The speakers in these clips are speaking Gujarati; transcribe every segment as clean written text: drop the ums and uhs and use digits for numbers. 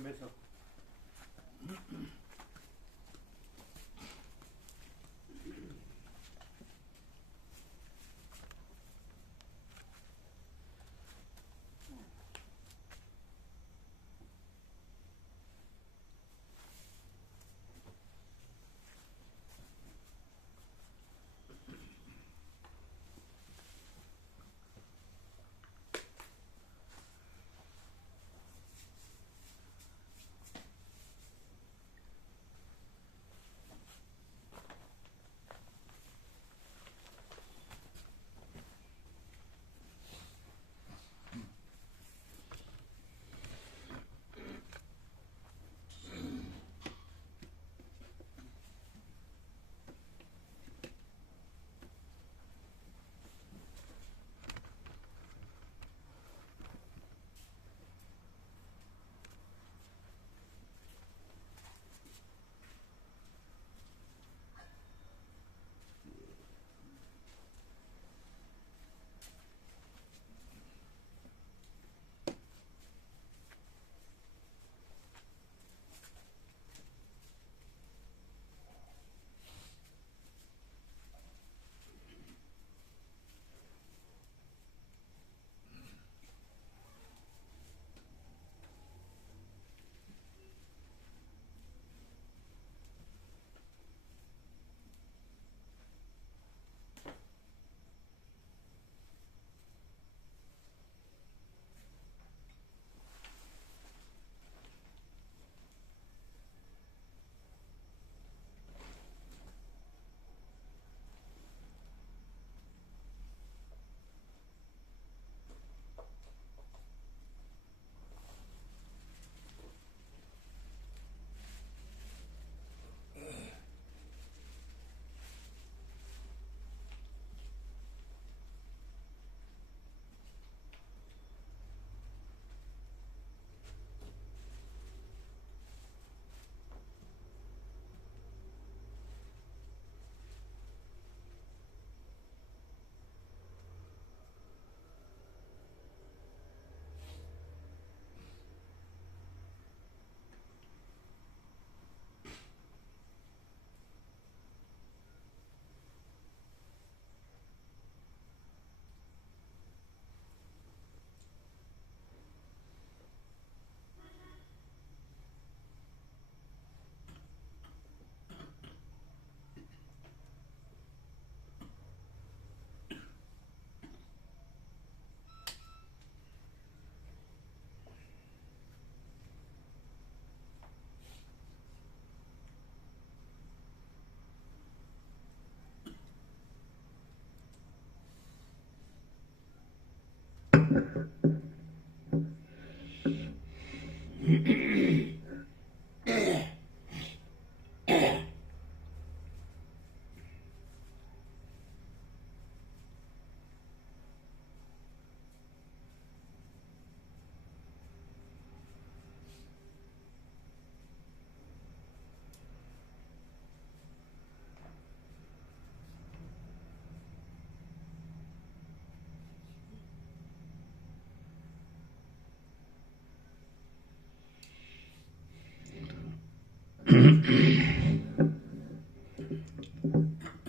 બેસો.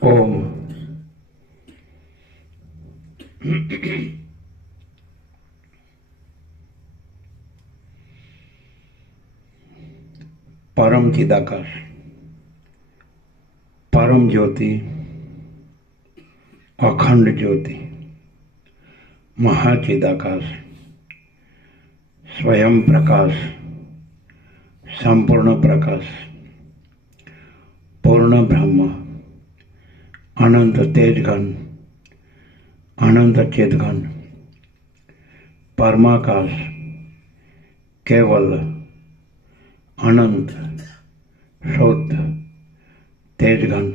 ઓમ પરમ ચિદાકાશ, પરમ જ્યોતિ, અખંડ જ્યોતિ, મહાચિદાકાશ, સ્વયં પ્રકાશ, સંપૂર્ણ પ્રકાશ, પૂર્ણ બ્રહ્મ, અનંત તેજઘન, અનંત ચેતઘન, પરમાકાશ, કેવલ, અનંત, શુદ્ધ, તેજઘન,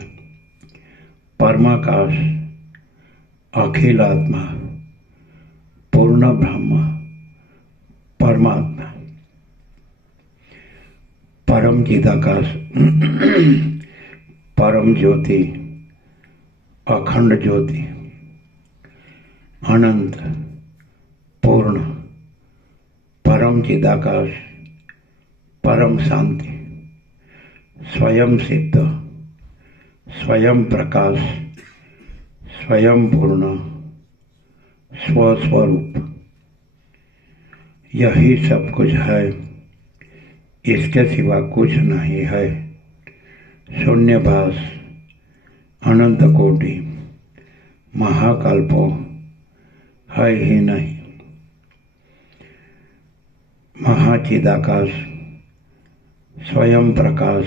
પરમાકાશ, અખિલાત્મા, પૂર્ણ બ્રહ્મ, પરમાત્મા, પરમ ચિદાકાશ, પરમ જ્યોતિ, અખંડ જ્યોતિ, અનંત, પૂર્ણ, પરમ ચિદાકાશ, परम शांति, स्वयं सिद्ध, स्वयं प्रकाश, स्वयं पूर्ण, स्वस्वरूप, यही सब कुछ है, इसके सिवा कुछ नहीं है। शून्यभास, अनंत कोटि, महाकल्पो है ही नहीं। महाचिदाकाश, स्वयं प्रकाश,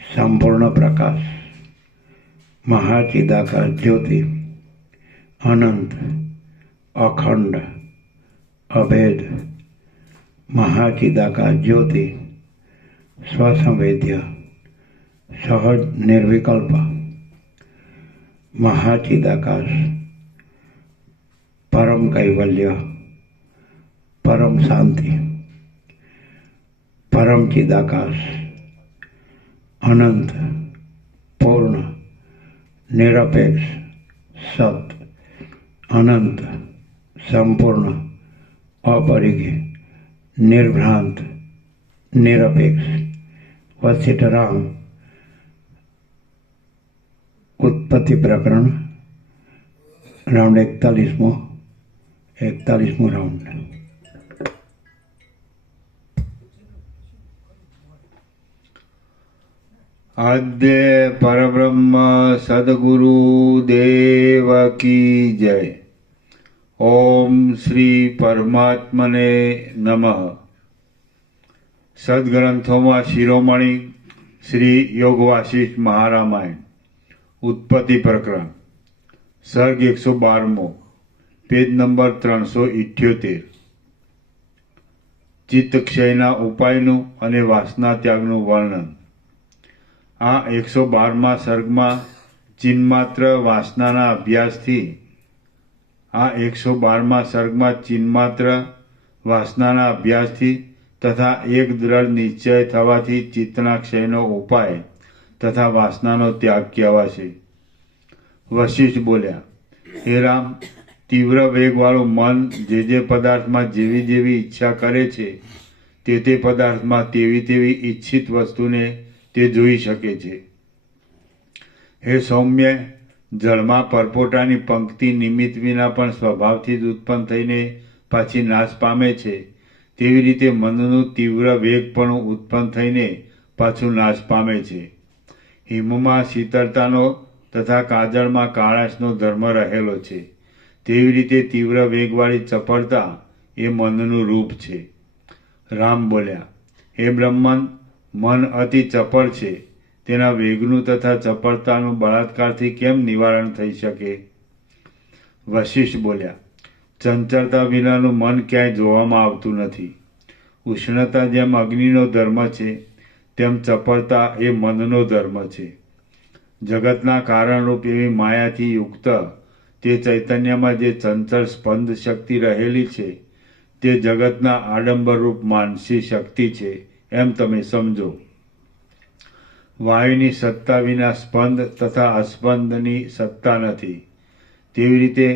संपूर्ण प्रकाश, महाचिदाकाश ज्योति, अनंत, अखंड, अभेद, महाचिदाकाश ज्योति, स्वसंवेद्य, सहज निर्विकल्प, महाचिदाकाश, परम कैवल्य, परम शांति, परम चिदाकाश, अनंत, पूर्ण, निरपेक्ष, सत, अनंत, संपूर्ण, अपरिज्ञ, निर्भ्रांत, निरपेक्ष, वशिष्ठराम। उत्पत्ति प्रकरण राउंड 41मो राउंड। आद्य परब्रह्म सद्गुरु देव की जय। ओम श्री परमात्मने नमः। सदग्रंथों शिरोमणि श्री योग वासिष्ठ महारामायण उत्पत्ति प्रकरण सर्ग 112 पेज नंबर 378। ચિત્ત ક્ષયના ઉપાયનું અને વાસના ત્યાગનું વર્ણન। આ 112મા સર્ગમાં ચિન્માત્ર વાસનાના અભ્યાસથી તથા એક દ્રઢ નિશ્ચય થવાથી ચિત્તના ક્ષયનો ઉપાય તથા વાસનાનો ત્યાગ કહેવાશે। વશિષ્ઠ બોલ્યા, હે રામ, તીવ્ર વેગવાળું મન જે પદાર્થમાં જેવી જેવી ઈચ્છા કરે છે તે પદાર્થમાં તેવી ઈચ્છિત વસ્તુને તે જોઈ શકે છે। હે સૌમ્ય, જળમાં પરપોટાની પંક્તિ નિમિત્ત વિના પણ સ્વભાવથી જ ઉત્પન્ન થઈને પાછી નાશ પામે છે, તેવી રીતે મનનું તીવ્ર વેગપણું ઉત્પન્ન થઈને પાછું નાશ પામે છે। હિમમાં શીતળતાનો તથા કાજળમાં કાળાશનો ધર્મ રહેલો છે, તેવી રીતે તીવ્ર વેગવાળી ચપળતા એ મનનું રૂપ છે। રામ બોલ્યા, હે બ્રહ્મન, મન અતિ ચપળ છે, તેના વેગનું તથા ચપળતાનું બળાત્કારથી કેમ નિવારણ થઈ શકે? વશિષ્ઠ બોલ્યા, ચંચળતા વિનાનું મન ક્યાંય જોવામાં આવતું નથી। ઉષ્ણતા જેમ અગ્નિનો ધર્મ છે, તેમ ચપળતા એ મનનો ધર્મ છે। જગતના કારણરૂપ એવી માયાથી યુક્ત તે ચૈતન્યમાં જે ચંચળ સ્પંદ શક્તિ રહેલી છે, તે જગતના આડંબરરૂપ માનસી શક્તિ છે, એમ તમે સમજો। વાયુની સત્તા વિના સ્પંદ તથા અસ્પંદની સત્તા નથી, તેવી રીતે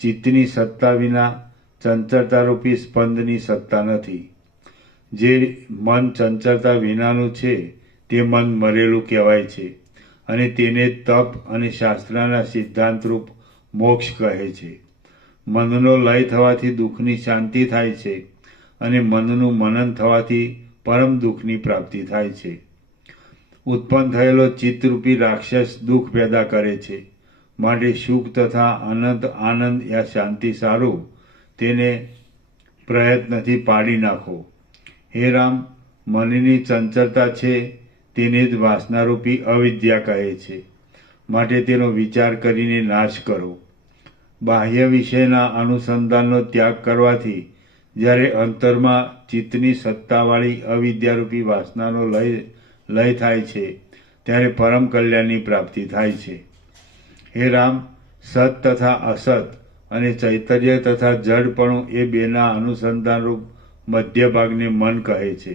ચિત્તની સત્તા વિના ચંચળતારૂપી સ્પંદની સત્તા નથી। જે મન ચંચળતા વિનાનું છે તે મન મરેલું કહેવાય છે, અને તેને તપ અને શાસ્ત્રના સિદ્ધાંતરૂપ મોક્ષ કહે છે। મનનો લય થવાથી દુઃખની શાંતિ થાય છે, અને મનનું મનન થવાથી પરમ દુઃખની પ્રાપ્તિ થાય છે। ઉત્પન્ન થયેલો ચિત્તરૂપી રાક્ષસ દુઃખ પેદા કરે છે, માટે સુખ તથા અનંત આનંદ યા શાંતિ સારું તેને પ્રયત્નથી પાડી નાખો। હે રામ, મનની ચંચળતા છે તેને જ વાસનારૂપી અવિદ્યા કહે છે, માટે તેનો વિચાર કરીને નાશ કરો। બાહ્ય વિષયના અનુસંધાનનો ત્યાગ કરવાથી જ્યારે અંતરમાં ચિત્તની સત્તાવાળી અવિદ્યારૂપી વાસનાનો લય થાય છે, ત્યારે પરમ કલ્યાણની પ્રાપ્તિ થાય છે। હે રામ, સત તથા અસત અને ચૈતન્ય તથા જડપણું એ બેના અનુસંધાનરૂપ મધ્ય ભાગને મન કહે છે।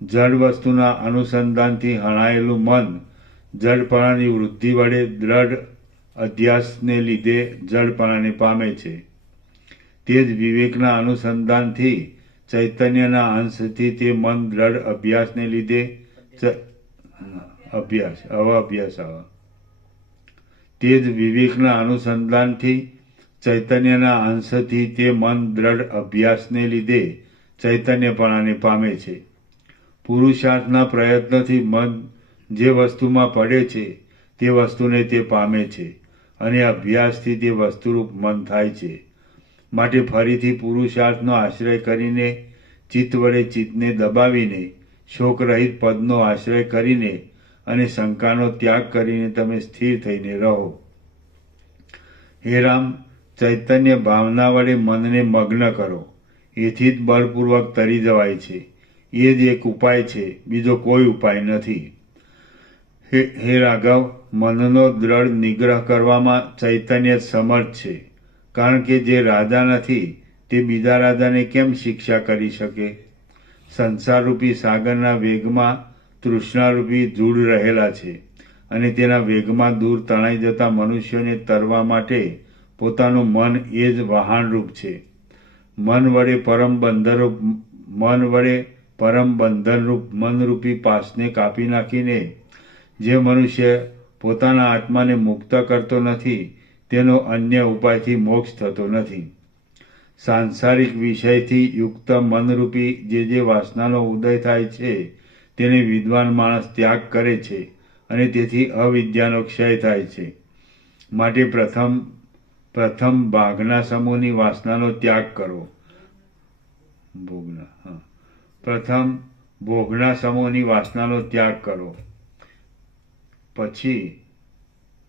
જડ વસ્તુના અનુસંધાનથી હણાયેલું મન જડપણાની વૃદ્ધિ વડે દ્રઢ અધ્યાસને લીધે જડપણાને પામે છે। તે જ વિવેકના અનુસંધાનથી ચૈતન્યના અંશથી તે મન દ્રઢ અભ્યાસને લીધે તે જ વિવેકના અનુસંધાનથી ચૈતન્યના અંશથી તે મન દ્રઢ અભ્યાસને લીધે ચૈતન્યપણાને પામે છે. પુરુષાર્થના પ્રયત્નથી મન જે વસ્તુમાં પડે છે તે વસ્તુને તે પામે છે અને અભ્યાસથી તે વસ્તુરૂપ મન થાય છે. માટે ફરીથી પુરુષાર્થનો આશ્રય કરીને ચિત્ત વડે ચિત્તને દબાવીને શોકરહિત પદનો આશ્રય કરીને અને શંકાનો ત્યાગ કરીને તમે સ્થિર થઈને રહો. હે રામ, ચૈતન્ય ભાવના વડે મનને મગ્ન કરો. એથી જ બળપૂર્વક તરી જવાય છે. એ જ એક ઉપાય છે, બીજો કોઈ ઉપાય નથી. હે રાઘવ, મનનો દ્રઢ નિગ્રહ કરવામાં ચૈતન્ય જ સમર્થ છે. કારણ કે જે રાજા નથી તે બીજા રાજાને કેમ શિક્ષા કરી શકે? સંસારરૂપી સાગરના વેગમાં તૃષ્ણારૂપી ધૂળ રહેલા છે અને તેના વેગમાં દૂર તણાઈ જતા મનુષ્યોને તરવા માટે પોતાનું મન એ જ વહાણરૂપ છે. મન વડે પરમ બંધનરૂપ મનરૂપી પાશને કાપી નાખીને જે મનુષ્ય પોતાના આત્માને મુક્ત કરતો નથી તેનો અન્ય ઉપાયથી મોક્ષ થતો નથી. સાંસારિક વિષયથી યુક્ત મનરૂપી જે વાસનાનો ઉદય થાય છે તેને વિદ્વાન માણસ ત્યાગ કરે છે અને તેથી અવિદ્યાનો ક્ષય થાય છે. માટે પ્રથમ ભાગના સમૂહની વાસનાનો ત્યાગ કરો. પ્રથમ ભોગના સમૂહની વાસનાનો ત્યાગ કરો,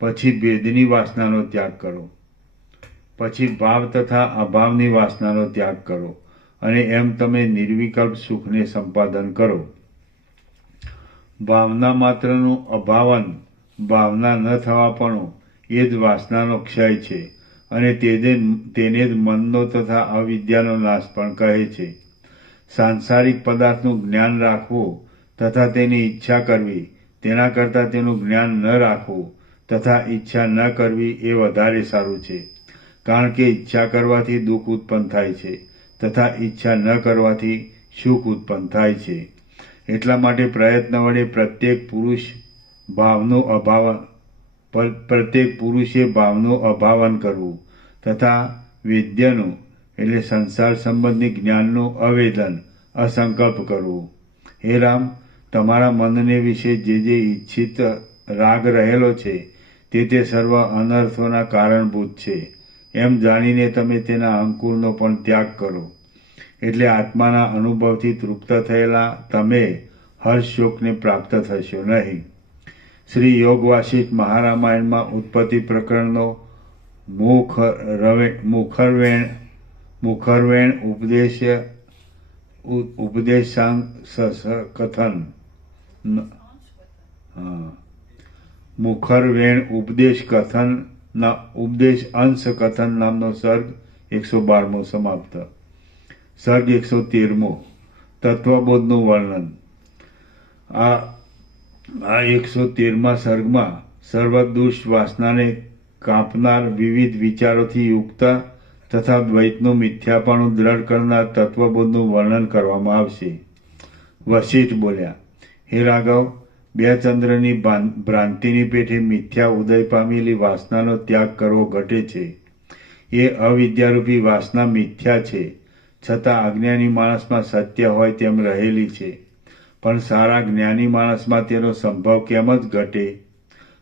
પછી ભેદની વાસનાનો ત્યાગ કરો, પછી ભાવ તથા અભાવની વાસનાનો ત્યાગ કરો અને એમ તમે નિર્વિકલ્પ સુખને સંપાદન કરો. ભાવના માત્રનું અભાવન, ભાવના ન થવાપણું એ જ વાસનાનો ક્ષય છે અને તેને જ મનનો તથા અવિદ્યાનો નાશ પણ કહે છે. સાંસારિક પદાર્થનું જ્ઞાન રાખવું તથા તેની ઈચ્છા કરવી તેના કરતાં તેનું જ્ઞાન ન રાખવું તથા ઈચ્છા ન કરવી એ વધારે સારું છે. કારણ કે ઈચ્છા કરવાથી દુઃખ ઉત્પન્ન થાય છે તથા ઈચ્છા ન કરવાથી સુખ ઉત્પન્ન થાય છે. એટલા માટે પ્રયત્ન વડે પ્રત્યેક પુરુષે ભાવનું અભાવન કરવું તથા વેદ્યનું એટલે સંસાર સંબંધી જ્ઞાનનું અવેદન અસંકલ્પ કરવું. હે રામ, તમારા મનને વિશે જે ઈચ્છિત રાગ રહેલો છે તે સર્વ અનર્થોના કારણભૂત છે એમ જાણીને તમે તેના અંકુરનો પણ ત્યાગ કરો. એટલે આત્માના અનુભવથી તૃપ્ત થયેલા તમે હર્ષ શોકને પ્રાપ્ત થશો નહીં. શ્રી યોગ વાસિષ્ઠ મહારામાયણમાં ઉત્પત્તિ પ્રકરણનો મુખરવેણ ઉપદેશાંગ કથન મુખરવેણ ઉપદેશ અંશ કથન નામનો સર્ગ 112મો સમાપ્ત. સર્ગ 113મો તત્વબોધનું વર્ણન. આ 113મા સર્ગમાં સર્વદુષ વાસનાને કાપનાર વિવિધ વિચારોથી યુક્ત તથા દ્વૈતનું મિથ્યાપણું દ્રઢ કરનાર તત્વબોધનું વર્ણન કરવામાં આવશે. વશિષ્ઠ બોલ્યા, હે રાઘવ, બે ચંદ્રની ભ્રાંતિની પેઠે મિથ્યા ઉદય પામેલી વાસનાનો ત્યાગ કરવો ઘટે છે. એ અવિદ્યારૂપી વાસના મિથ્યા છે, છતાં અજ્ઞાની માણસમાં સત્ય હોય તેમ રહેલી છે. પણ સારા જ્ઞાની માણસમાં તેનો સંભવ કેમ જ ઘટે?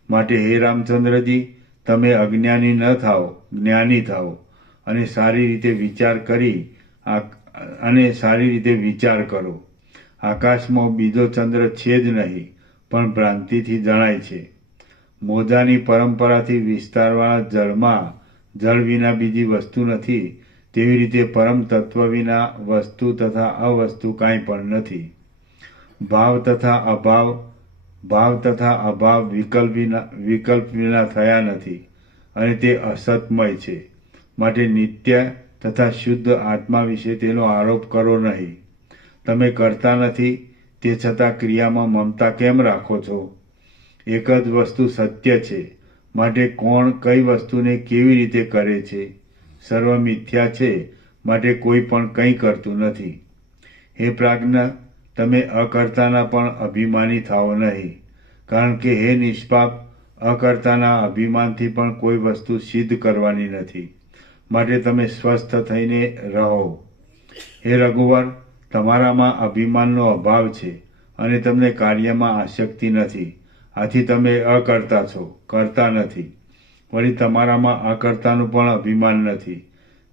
માટે હે રામચંદ્રજી, તમે અજ્ઞાની ન થાઓ, જ્ઞાની થાઓ અને સારી રીતે વિચાર કરો. આકાશમાં બીજો ચંદ્ર છે જ નહીં, પણ ભ્રાંતિથી જણાય છે. મોજાની પરંપરાથી વિસ્તારવાળા જળમાં જળ વિના બીજી વસ્તુ નથી, તેવી રીતે પરમ તત્વ વિના વસ્તુ તથા અવસ્તુ કાંઈ પણ નથી. ભાવ તથા અભાવ વિકલ્પ વિના થયા નથી અને તે અસતમય છે. માટે નિત્ય તથા શુદ્ધ આત્મા વિશે તેનો આરોપ કરો નહીં. તમે કરતા નથી, તે છતાં ક્રિયામાં મમતા કેમ રાખો છો? એક જ વસ્તુ સત્ય છે, માટે કોણ કઈ વસ્તુને કેવી રીતે કરે છે? સર્વ મિથ્યા છે, માટે કોઈ પણ કંઈ કરતું નથી. હે પ્રાજ્ઞ, તમે અકર્તાના પણ અભિમાની થાઓ નહીં, કારણ કે હે નિષ્પાપ, અકર્તાના અભિમાનથી પણ કોઈ વસ્તુ સિદ્ધ કરવાની નથી. માટે તમે સ્વસ્થ થઈને રહો. હે રઘુવર, તમારામાં અભિમાનનો અભાવ છે અને તમને કાર્યમાં આસક્તિ નથી. આથી તમે અકર્તા છો, કરતા નથી. વળી તમારામાં અકર્તાનું પણ અભિમાન નથી,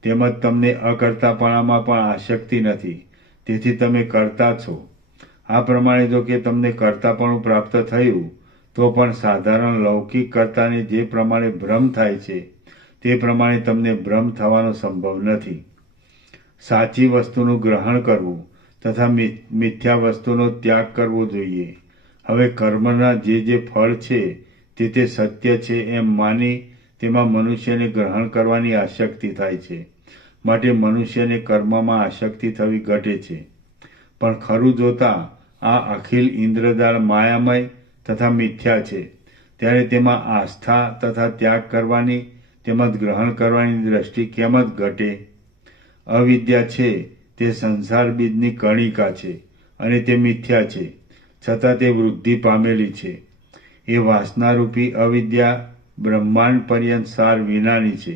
તેમજ તમને અકર્તાપણામાં પણ આસક્તિ નથી. તેથી તમે કરતા છો. આ પ્રમાણે જો કે તમને કર્તાપણું પ્રાપ્ત થયું, તો પણ સાધારણ લૌકિક કર્તાને જે પ્રમાણે ભ્રમ થાય છે તે પ્રમાણે તમને ભ્રમ થવાનો સંભવ નથી. સાચી વસ્તુનું ગ્રહણ કરવું તથા મિથ્યા વસ્તુનો ત્યાગ કરવો જોઈએ. હવે કર્મના જે ફળ છે તે સત્ય છે એમ માની તેમાં મનુષ્યને ગ્રહણ કરવાની આસક્તિ થાય છે. માટે મનુષ્યને કર્મમાં આસક્તિ થવી ઘટે છે. પણ ખરું જોતા આ અખિલ ઇન્દ્રજાળ માયામય તથા મિથ્યા છે, ત્યારે તેમાં આસ્થા તથા ત્યાગ કરવાની તેમજ ગ્રહણ કરવાની દ્રષ્ટિ કેમ જ ઘટે? અવિદ્યા છે તે સંસાર બીજની કણિકા છે અને તે મિથ્યા છે, છતાં તે વૃદ્ધિ પામેલી છે. એ વાસનારૂપી અવિદ્યા બ્રહ્માંડ પર્યંત સાર વિનાની છે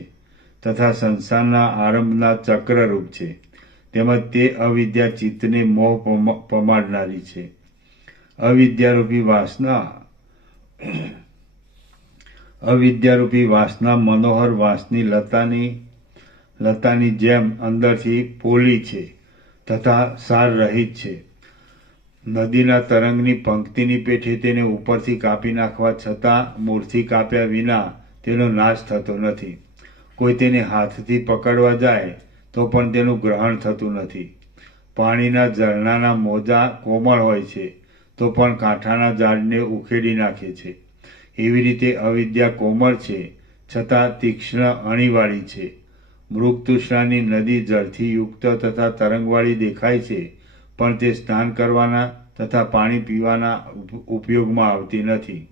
તથા સંસારના આરંભના ચક્રરૂપ છે. તેમજ તે અવિદ્યા ચિત્તને મોહ પમાડનારી છે. અવિદ્યારૂપી વાસના મનોહર વાંસની લતાની જેમ અંદરથી પોલી છે તથા સાર રહિત છે. નદીના તરંગની પંક્તિની પેઠે તેને ઉપરથી કાપી નાખવા છતાં મૂળથી કાપ્યા વિના તેનો નાશ થતો નથી. કોઈ તેને હાથથી પકડવા જાય તો પણ તેનું ગ્રહણ થતું નથી. પાણીના ઝરણાના મોજા કોમળ હોય છે તો પણ કાંઠાના ઝાડને ઉખેડી નાખે છે. એવી રીતે અવિદ્યા કોમળ છે છતાં તીક્ષ્ણ અણીવાળી છે. મૃગતૃષ્ણાની નદી જળથી યુક્ત તથા તરંગવાળી દેખાય છે, પણ તે સ્નાન કરવાના તથા પાણી પીવાના ઉપયોગમાં આવતી નથી.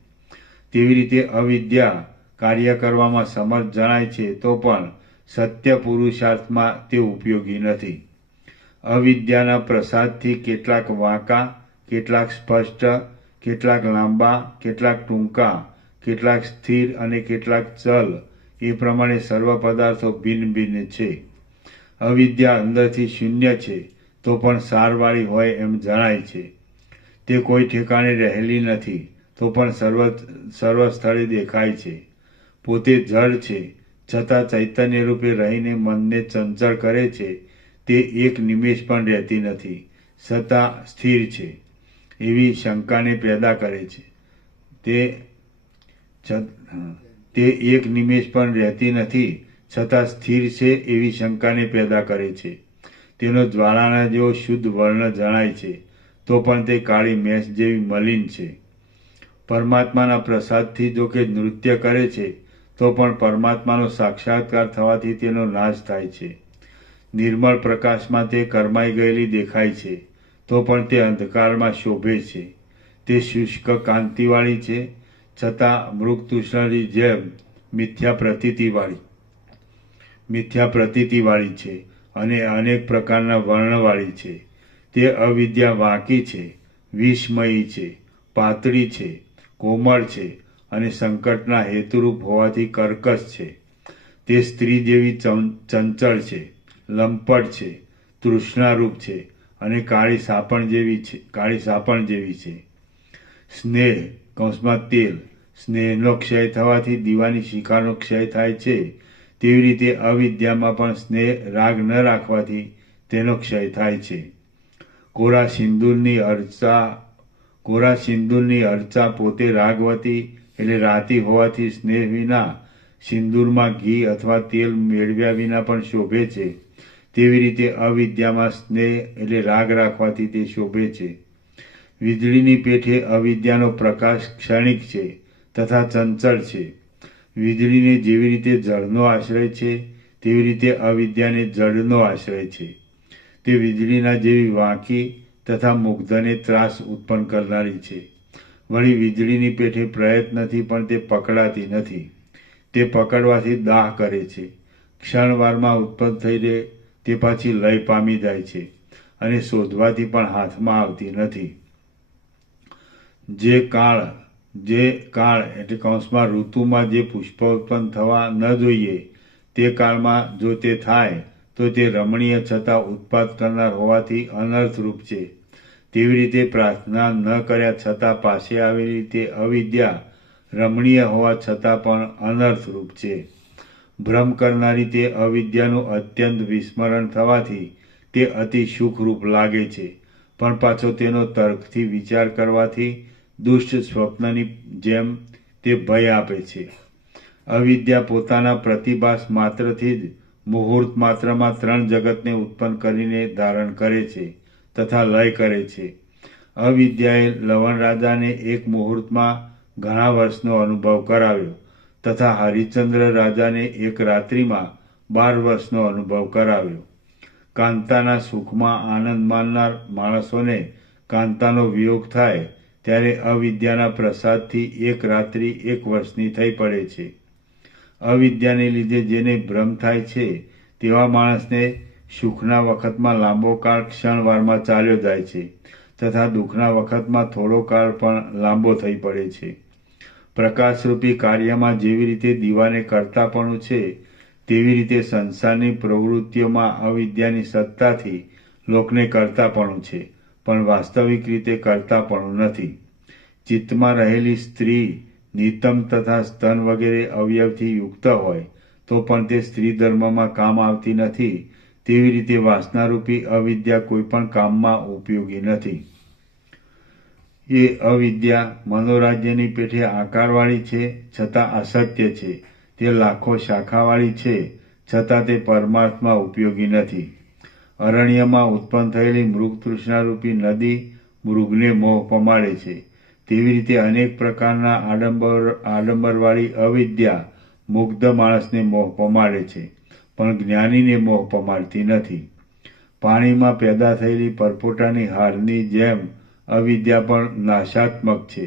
તેવી રીતે અવિદ્યા કાર્ય કરવામાં સમર્થ જણાય છે તો પણ સત્ય પુરુષાર્થમાં તે ઉપયોગી નથી. અવિદ્યાના પ્રસાદથી કેટલાક વાંકા, કેટલાક સ્પષ્ટ, કેટલાક લાંબા, કેટલાક ટૂંકા, કેટલાક સ્થિર અને કેટલાક ચલ, એ પ્રમાણે સર્વ પદાર્થો ભિન્ન ભિન્ન છે. અવિદ્યા અંદરથી શૂન્ય છે તો પણ સારવાળી હોય એમ જણાય છે. તે કોઈ ઠેકાણે રહેલી નથી તો પણ સર્વ સ્થળે દેખાય છે. પોતે જળ છે છતાં ચૈતન્ય રૂપે રહીને મનને ચંચળ કરે છે. તે એક નિમેષ પણ રહેતી નથી છતાં સ્થિર છે એવી શંકાને પેદા કરે છે. તે એક નિમેષ પણ રહેતી નથી છતાં સ્થિર છે એવી શંકાને પેદા કરે છે. તેનો જ્વાળાના જેવો શુદ્ધ વર્ણ જણાય છે તો પણ તે કાળી મેષ જેવી મલિન છે. પરમાત્માના પ્રસાદથી જો કે નૃત્ય કરે છે તો પણ પરમાત્માનો સાક્ષાત્કાર થવાથી તેનો નાશ થાય છે. નિર્મળ પ્રકાશમાં તે કરમાઈ ગયેલી દેખાય છે તો પણ તે અંધકારમાં શોભે છે. તે શુષ્ક કાંતિવાળી છે છતાં મૃગતૃષ્ણની જેમ મિથ્યા પ્રતીતિવાળી છે અને અનેક પ્રકારના વર્ણવાળી છે. તે અવિદ્યા વાંકી છે, વિષમયી છે, પાતળી છે, કોમળ છે અને સંકટના હેતુરૂપ હોવાથી કર્કશ છે. તે સ્ત્રી જેવી ચંચળ છે, લંપટ છે, તૃષ્ણારૂપ છે અને કાળી સાપણ જેવી છે. સ્નેહ તેલ, સ્નેહનો ક્ષય થવાથી દીવાની શિખાનો ક્ષય થાય છે, તેવી રીતે અવિદ્યામાં પણ સ્નેહ રાગ ન રાખવાથી તેનો ક્ષય થાય છે. કોરા સિંદૂરની અર્ચા પોતે રાગવતી એટલે રાતી હોવાથી સ્નેહ વિના સિંદૂરમાં ઘી અથવા તેલ મેળવ્યા વિના પણ શોભે છે. તેવી રીતે અવિદ્યામાં સ્નેહ એટલે રાગ રાખવાથી તે શોભે છે. વીજળીની પેઠે અવિદ્યાનો પ્રકાશ ક્ષણિક છે તથા ચંચળ છે. વીજળીને જેવી રીતે જળનો આશ્રય છે તેવી રીતે અવિદ્યાને જળનો આશ્રય છે. તે વીજળીના જેવી વાંકી તથા મુગ્ધને ત્રાસ ઉત્પન્ન કરનારી છે. વળી વીજળીની પેઠે પ્રયત્નથી પણ તે પકડાતી નથી. તે પકડવાથી દાહ કરે છે. ક્ષણવારમાં ઉત્પન્ન થઈને તે પાછી લય પામી જાય છે અને શોધવાથી પણ હાથમાં આવતી નથી. જે કાળ એટલે કૌંસમાં ઋતુમાં જે પુષ્પો ઉત્પન્ન થવા ન જોઈએ તે કાળમાં જો તે થાય તો તે રમણીય છતાં ઉત્પાદ કરનાર હોવાથી અનર્થરૂપ છે. તેવી રીતે પ્રાર્થના ન કર્યા છતાં પાસે આવેલી તે અવિદ્યા રમણીય હોવા છતાં પણ અનર્થરૂપ છે. ભ્રમ કરનારી તે અવિદ્યાનું અત્યંત વિસ્મરણ થવાથી તે અતિ સુખરૂપ લાગે છે, પણ પાછો તેનો તર્કથી વિચાર કરવાથી દુષ્ટ સ્વપ્નની જેમ તે ભય આપે છે. અવિદ્યા પોતાના પ્રતિભાસ માત્રથી જ મુહૂર્ત માત્રમાં 3 જગતને ઉત્પન્ન કરીને ધારણ કરે છે તથા લય કરે છે. અવિદ્યાએ લવણ રાજાને એક મુહૂર્તમાં ઘણા વર્ષનો અનુભવ કરાવ્યો તથા હરિશ્ચંદ્ર રાજાને એક રાત્રિમાં 12 વર્ષનો અનુભવ કરાવ્યો. કાંતાના સુખમાં આનંદ માનનાર માણસોને કાંતાનો વિયોગ થાય ત્યારે અવિદ્યાના પ્રસાદથી એક રાત્રિ 1 વર્ષની થઈ પડે છે. અવિદ્યાને લીધે જેને ભ્રમ થાય છે તેવા માણસને સુખના વખતમાં લાંબો કાળ ક્ષણવારમાં ચાલ્યો જાય છે તથા દુઃખના વખતમાં થોડો કાળ પણ લાંબો થઈ પડે છે. પ્રકાશરૂપી કાર્યમાં જેવી રીતે દીવાને કરતાપણું છે તેવી રીતે સંસારની પ્રવૃત્તિઓમાં અવિદ્યાની સત્તાથી લોકને કરતાપણું છે, પણ વાસ્તવિક રીતે કરતાપણું નથી. ચિત્તમાં રહેલી સ્ત્રી નિતમ તથા સ્તન વગેરે અવયવથી યુક્ત હોય તો પણ તે સ્ત્રી ધર્મમાં કામ આવતી નથી. તેવી રીતે વાસનારૂપી અવિદ્યા કોઈ પણ કામમાં ઉપયોગી નથી. એ અવિદ્યા મનોરાજ્યની પેઠે આકારવાળી છે છતાં અસત્ય છે. તે લાખો શાખાવાળી છે છતાં તે પરમાર્થમાં ઉપયોગી નથી. અરણ્યમાં ઉત્પન્ન થયેલી મૃગ તૃષ્ણારૂપી નદી મૃગને મોહ પમાડે છે. તેવી રીતે અનેક પ્રકારના આડંબરવાળી અવિદ્યા મુગ્ધ માણસને મોહ પમાડે છે, પણ જ્ઞાનીને મોહ પમાડતી નથી. પાણીમાં પેદા થયેલી પરપોટાની હારની જેમ અવિદ્યા પણ નાશાત્મક છે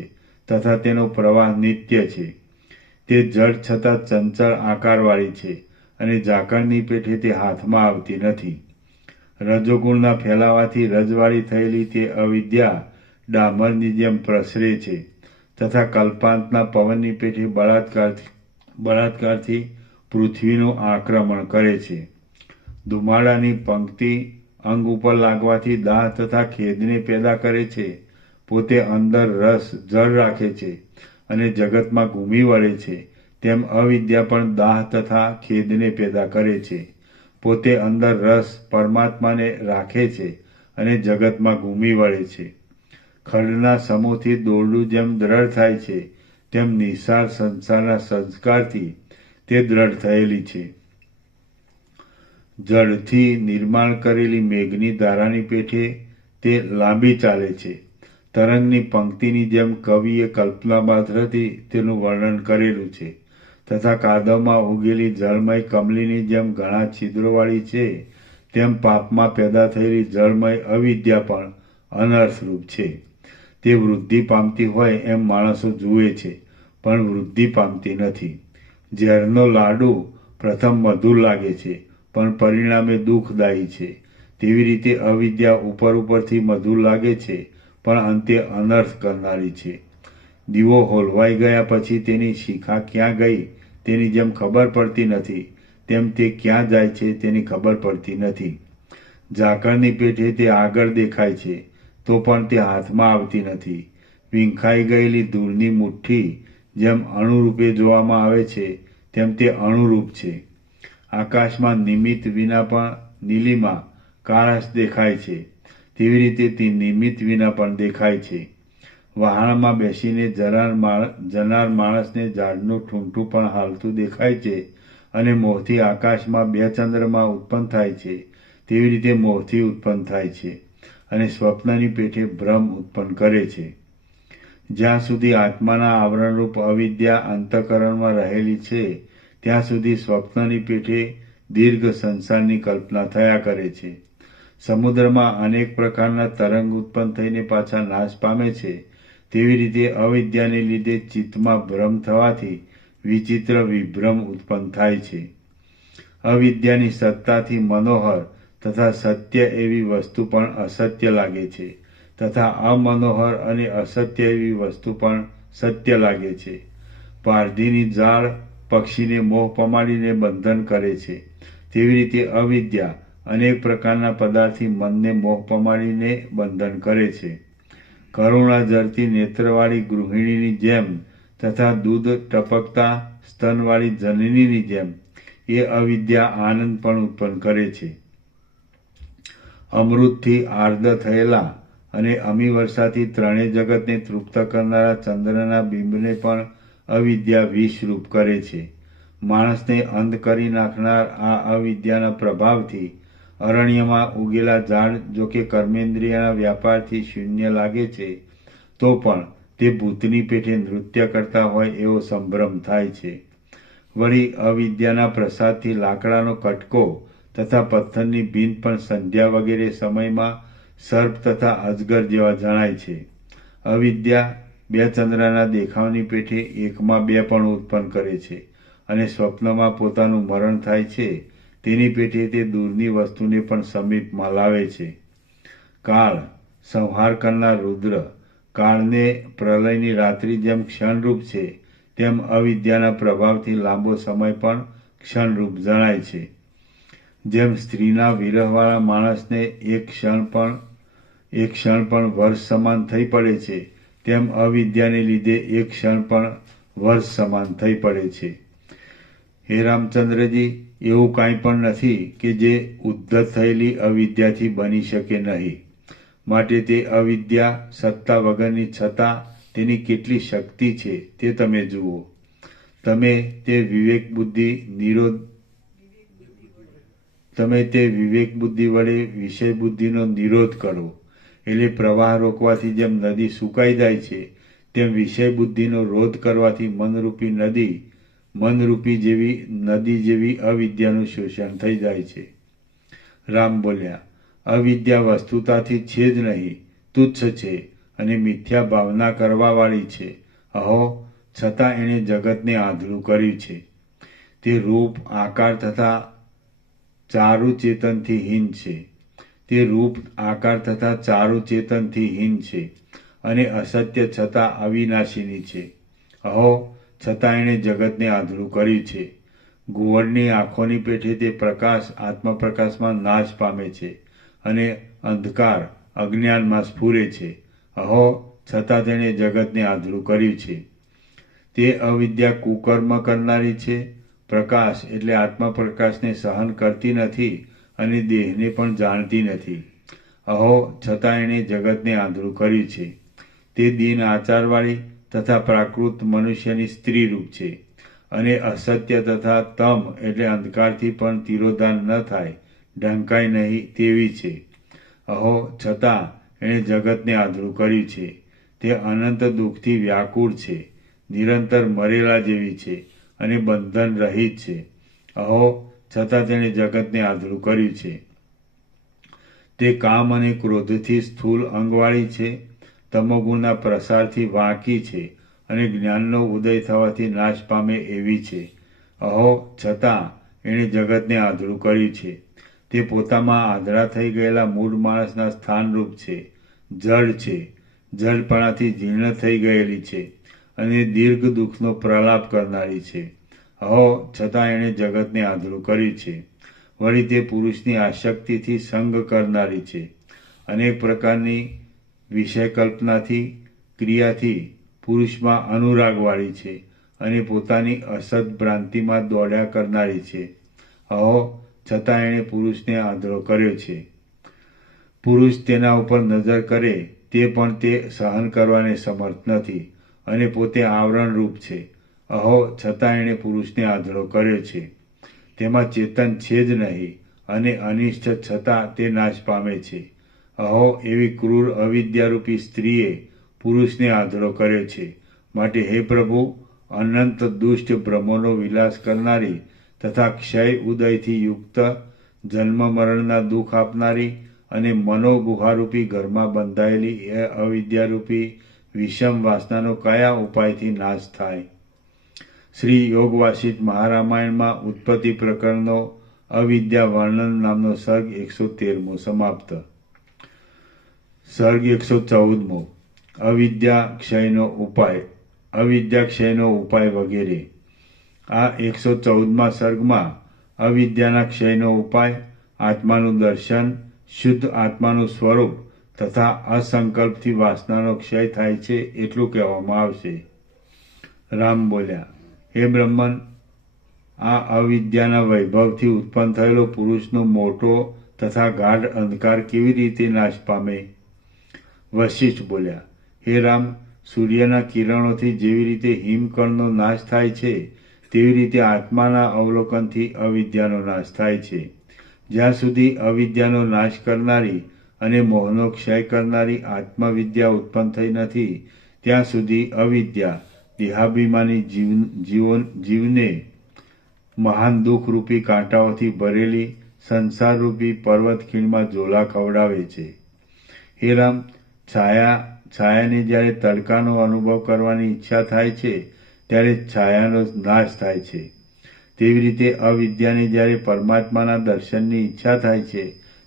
તથા તેનો પ્રવાહ નિત્ય છે. તે જડ છતાં ચંચળ આકારવાળી છે અને ઝાકળની પેઠે તે હાથમાં આવતી નથી. રજોગુણના ફેલાવાથી રજવાળી થયેલી તે અવિદ્યા ડામરની જેમ પ્રસરે છે તથા કલ્પાંતના પવનની પેઠે બળાત્કારથી પૃથ્વીનું આક્રમણ કરે છે. ધુમાડાની પંક્તિ અંગ ઉપર લાગવાથી દાહ તથા ખેદને પેદા કરે છે. પોતે અંદર રસ જળ રાખે છે અને જગતમાં ઘૂમી વળે છે, તેમ અવિદ્યા પણ દાહ તથા ખેદને પેદા કરે છે. પોતે અંદર રસ પરમાત્માને રાખે છે અને જગતમાં ઘૂમી વળે છે. ખડના સમૂહથી દોરડું જેમ દ્રઢ થાય છે તેમ નિસાર સંસારના સંસ્કારથી તે દ્રઢ થયેલી છે. જળથી નિર્માણ કરેલી મેઘની ધારાની પેઠે તે લાંબી ચાલે છે. તરંગની પંક્તિની જેમ કવિએ કલ્પના માત્રથી તેનું વર્ણન કરેલું છે તથા કાદવમાં ઉગેલી જળમય કમલીની જેમ ઘણા છિદ્રોવાળી છે, તેમ પાપમાં પેદા થયેલી જળમય અવિદ્યા પણ અનર્થરૂપ છે. તે વૃદ્ધિ પામતી હોય એમ માણસો જુએ છે, પણ વૃદ્ધિ પામતી નથી. ઝેરનો લાડુ પ્રથમ મધુર લાગે છે પણ પરિણામે દુઃખદાયી છે. તેવી રીતે અવિદ્યા ઉપરથી મધુર લાગે છે પણ અંતે અનર્થ કરનારી છે. દીવો હોલવાઈ ગયા પછી તેની શિખા ક્યાં ગઈ તેની જેમ ખબર પડતી નથી, તેમ તે ક્યાં જાય છે તેની ખબર પડતી નથી. ઝાકળની પેઠે તે આગળ દેખાય છે તો પણ તે હાથમાં આવતી નથી. વીંખાઈ ગયેલી ધૂળની મુઠ્ઠી જેમ અણુરૂપે જોવામાં આવે છે તેમ તે અણુરૂપ છે. આકાશમાં નિમિત્ત વિના પણ નીલિમા કાળાશ દેખાય છે, તેવી રીતે તે નિમિત્ત વિના પણ દેખાય છે. વહાણમાં બેસીને જનાર માણસને ઝાડનું ઠૂંઠું પણ હાલતું દેખાય છે અને મોહથી આકાશમાં 2 ચંદ્રમાં ઉત્પન્ન થાય છે, તેવી રીતે મોહથી ઉત્પન્ન થાય છે અને સ્વપ્નની પેઠે ભ્રમ ઉત્પન્ન કરે છે. જ્યાં સુધી આત્માના આવરણરૂપ અવિદ્યા અંતઃકરણમાં રહેલી છે ત્યાં સુધી સ્વપ્નની પેઠે દીર્ઘ સંસારની કલ્પના થયા કરે છે. સમુદ્રમાં અનેક પ્રકારના તરંગ ઉત્પન્ન થઈને પાછા નાશ પામે છે, તેવી રીતે અવિદ્યાને લીધે ચિત્તમાં ભ્રમ થવાથી વિચિત્ર વિભ્રમ ઉત્પન્ન થાય છે. અવિદ્યાની સત્તાથી મનોહર તથા સત્ય એવી વસ્તુ પણ અસત્ય લાગે છે, તથા અમનોહર અને અસત્ય એવી વસ્તુ પણ સત્ય લાગે છે. પારધીની જાળ પક્ષીને મોહ પમાડીને બંધન કરે છે, તેવી રીતે અવિદ્યા અનેક પ્રકારના પદાર્થથી મનને મોહ પમાડીને બંધન કરે છે. કરુણા જરતી નેત્રવાળી ગૃહિણીની જેમ તથા દૂધ ટપકતા સ્તનવાળી જનનીની જેમ એ અવિદ્યા આનંદ પણ ઉત્પન્ન કરે છે. અમૃતથી આર્દ થયેલા અને અમી વર્ષાથી ત્રણેય જગતને તૃપ્ત કરનારા ચંદ્રના બિંબને પણ અવિદ્યા વિષરૂપ કરે છે. માણસને અંધ કરી નાખનાર આ અવિદ્યાના પ્રભાવથી અરણ્યમાં ઉગેલા ઝાડ જોકે કર્મેન્દ્રિયના વ્યાપારથી શૂન્ય લાગે છે, તો પણ તે ભૂતની પેઠે નૃત્ય કરતા હોય એવો સંભ્રમ થાય છે. વળી અવિદ્યાના પ્રસાદથી લાકડાનો કટકો તથા પથ્થરની ભીંત પણ સંધ્યા વગેરે સમયમાં સર્પ તથા અજગર જેવા જણાય છે. અવિદ્યા બે ચંદ્રના દેખાવની પેઠે એકમાં બે પણ ઉત્પન્ન કરે છે, અને સ્વપ્નમાં પોતાનું મરણ થાય છે તેની પેઠે તે દૂરની વસ્તુને પણ સમીપમાં લાવે છે. કાળ સંહાર કરનાર રુદ્ર કાળને પ્રલયની રાત્રિ જેમ ક્ષણરૂપ છે, તેમ અવિદ્યાના પ્રભાવથી લાંબો સમય પણ ક્ષણરૂપ જણાય છે. જેમ સ્ત્રીના વિરહવાળા માણસને એક ક્ષણ પણ વર્ષ સમાન થઈ પડે છે, તેમ અવિદ્યાને લીધે એક ક્ષણ પણ વર્ષ સમાન થઈ પડે છે. હે રામચંદ્રજી, એવું કાંઈ પણ નથી કે જે ઉદ્ધત થયેલી અવિદ્યાથી બની શકે નહીં. માટે તે અવિદ્યા સત્તા વગરની છતાં તેની કેટલી શક્તિ છે તે તમે જુઓ. તમે તે વિવેક બુદ્ધિ વડે વિષય બુદ્ધિનો નિરોધ કરો. એટલે પ્રવાહ રોકવાથી જેમ નદી સુકાઈ જાય છે, તેમ વિષય બુદ્ધિનો રોધ કરવાથી મનરૂપી જેવી અવિદ્યાનું શોષણ થઈ જાય છે. રામ બોલ્યા, અવિદ્યા વસ્તુતાથી છે જ નહીં, તુચ્છ છે અને મિથ્યા ભાવના કરવાવાળી છે. અહો, છતાં એણે જગતને આંધળું કર્યું છે. તે રૂપ આકાર તથા ચારુ ચેતનથી હીન છે અને અસત્ય છતાં અવિનાશીની છે. અહો, છતાં એણે જગતને આંધળું કર્યું છે. ઘુવડની આંખોની પેઠે તે પ્રકાશ આત્મપ્રકાશમાં નાશ પામે છે અને અંધકાર અજ્ઞાનમાં સ્ફુરે છે. અહો, છતાં તેણે જગતને આંધળું કર્યું છે. તે અવિદ્યા કુકર્મ કરનારી છે. પ્રકાશ એટલે આત્મપ્રકાશને સહન કરતી નથી અને દેહને પણ જાણતી નથી. અહો, છતાં એણે જગતને આંધળું કર્યું છે. તે દીન આચારવાળી તથા પ્રાકૃત મનુષ્યની સ્ત્રીરૂપ છે અને અસત્ય તથા તમ એટલે અંધકારથી પણ તિરોધાન ન થાય, ઢંકાય નહીં તેવી છે. અહો, છતાં એણે જગતને આંધળું કર્યું છે. તે અનંત દુઃખથી વ્યાકુળ છે, નિરંતર મરેલા જેવી છે અને બંધન રહિત છે. અહો, છતાં તેણે જગતને આંધળું કર્યું છે. તે કામ અને ક્રોધથી સ્થૂળ અંગવાળી છે, તમોગુણના પ્રસારથી વાંકી છે અને જ્ઞાનનો ઉદય થવાથી નાશ પામે એવી છે. અહો, છતાં એણે જગતને આંધળું કર્યું છે. તે પોતામાં આંધળા થઈ ગયેલા મૂળ માણસના સ્થાનરૂપ છે, જડ છે, જડપણાથી જીર્ણ થઈ ગયેલી છે અને દીર્ઘ દુઃખનો પ્રલાપ કરનારી છે. અહો, છતાં એણે જગતને આંધળું કર્યું છે. વળી તે પુરુષની આસક્તિથી સંગ કરનારી છે, અનેક પ્રકારની વિષયકલ્પનાથી ક્રિયાથી પુરુષમાં અનુરાગવાળી છે અને પોતાની અસત ભ્રાંતિમાં દોડ્યા કરનારી છે. અહો, છતાં એણે પુરુષને આંધળો કર્યો છે. પુરુષ તેના ઉપર નજર કરે તે પણ તે સહન કરવાને સમર્થ નથી અને પોતે આવરણરૂપ છે. અહો, છતાં એણે પુરુષને આંધળો કર્યો છે. તેમાં ચેતન છે જ નહીં અને અનિષ્ટ છતાં તે નાશ પામે છે. અહો, એવી ક્રૂર અવિદ્યારૂપી સ્ત્રીએ પુરુષને આંધળો કર્યો છે. માટે હે પ્રભુ, અનંત દુષ્ટ ભ્રમોનો વિલાસ કરનારી તથા ક્ષય ઉદયથી યુક્ત જન્મ મરણના દુઃખ આપનારી અને મનોગુહારૂપી ઘરમાં બંધાયેલી એ અવિદ્યારૂપી વિષમ વાસનાનો કયા ઉપાયથી નાશ થાય? શ્રી યોગ વાસિષ્ઠ મહારામાયણમાં ઉત્પત્તિ પ્રકરણનો અવિદ્યા વર્ણન નામનો સર્ગ 113મો સમાપ્ત. સર્ગ 114મો અવિદ્યા ક્ષયનો ઉપાય વગેરે. આ 114મા સર્ગમાં અવિદ્યાના ક્ષયનો ઉપાય, આત્માનું દર્શન, શુદ્ધ આત્માનું સ્વરૂપ તથા અસંકલ્પથી વાસનાનો ક્ષય થાય છે એટલું કહેવામાં આવશે. રામ બોલ્યા, હે બ્રહ્મન, આ અવિદ્યાના વૈભવથી ઉત્પન્ન થયેલો પુરુષનો મોટો તથા ગાઢ અંધકાર કેવી રીતે નાશ પામે? વશિષ્ઠ બોલ્યા, હે રામ, સૂર્યના કિરણોથી જેવી રીતે હિમકણનો નાશ થાય છે તેવી રીતે આત્માના અવલોકનથી અવિદ્યાનો નાશ થાય છે. જ્યાં સુધી અવિદ્યાનો નાશ કરનારી અને મોહનો ક્ષય કરનારી આત્મવિદ્યા ઉત્પન્ન થઈ નથી ત્યાં સુધી અવિદ્યા દેહાભિમાની જીવને મહાન દુઃખરૂપી કાંટાઓથી ભરેલી સંસારરૂપી પર્વતખીણમાં ઝોલા ખવડાવે છે. હે રામ, છાયાને જ્યારે તડકાનો અનુભવ કરવાની ઈચ્છા થાય છે ત્યારે છાયાનો નાશ થાય છે. તેવી રીતે અવિદ્યાને જ્યારે પરમાત્માના દર્શનની ઈચ્છા થાય છે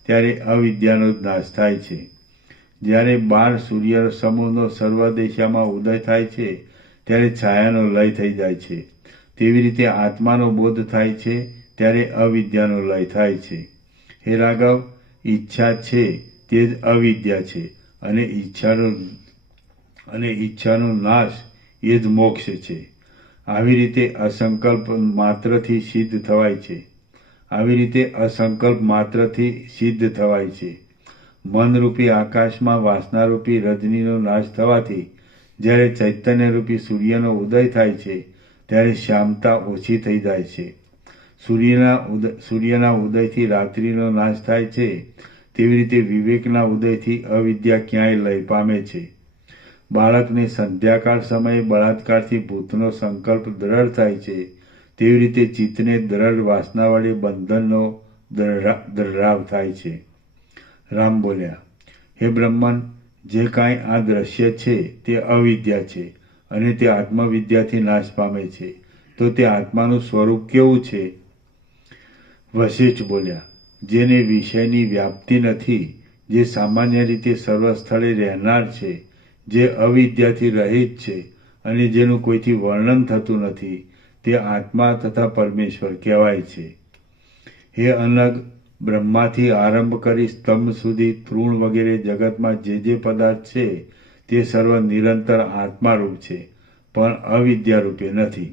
ત્યારે અવિદ્યાનો નાશ થાય છે. જ્યારે 12 સૂર્ય સમૂહનો સર્વ દિશામાં ઉદય થાય છે ત્યારે છાયાનો લય થઈ જાય છે. તેવી રીતે આત્માનો બોધ થાય છે ત્યારે અવિદ્યાનો લય થાય છે. હે રાઘવ, ઈચ્છા છે તે જ અવિદ્યા છે અને ઈચ્છાનો નાશ એ જ મોક્ષ છે. આવી રીતે અસંકલ્પ માત્રથી સિદ્ધ થવાય છે. મનરૂપી આકાશમાં વાસનારૂપી રજનીનો નાશ થવાથી જ્યારે ચૈતન્યરૂપી સૂર્યનો ઉદય થાય છે ત્યારે શ્યામતા ઓછી થઈ જાય છે. સૂર્યના ઉદયથી રાત્રિનો નાશ થાય છે તેવી રીતે વિવેકના ઉદયથી અવિદ્યા ક્યાંય લય પામે છે. બાળકને સંધ્યાકાળ સમયે બળાત્કારથી ભૂતનો સંકલ્પ દ્રઢ થાય છે તેવી રીતે ચિત્તને દ્રઢ વાસના વડે બંધનનો દ્રઢાવ થાય છે. રામ બોલ્યા, હે બ્રહ્મન, જે કાંઈ આ દ્રશ્ય છે તે અવિદ્યા છે અને તે આત્મવિદ્યાથી નાશ પામે છે, તો તે આત્માનું સ્વરૂપ કેવું છે? વશિષ્ઠ બોલ્યા, જેને વિષયની વ્યાપ્તિ નથી, જે સામાન્ય રીતે સર્વ સ્થળે રહેનાર છે, જે અવિદ્યાથી રહિત છે અને જેનું કોઈથી વર્ણન થતું નથી, તે આત્મા તથા પરમેશ્વર કહેવાય છે. હે અનગ, બ્રહ્માથી આરંભ કરી સ્તંભ સુધી તૃણ વગેરે જગતમાં જે પદાર્થ છે તે સર્વ નિરંતર આત્મારૂપ છે, પણ અવિદ્યારૂપે નથી.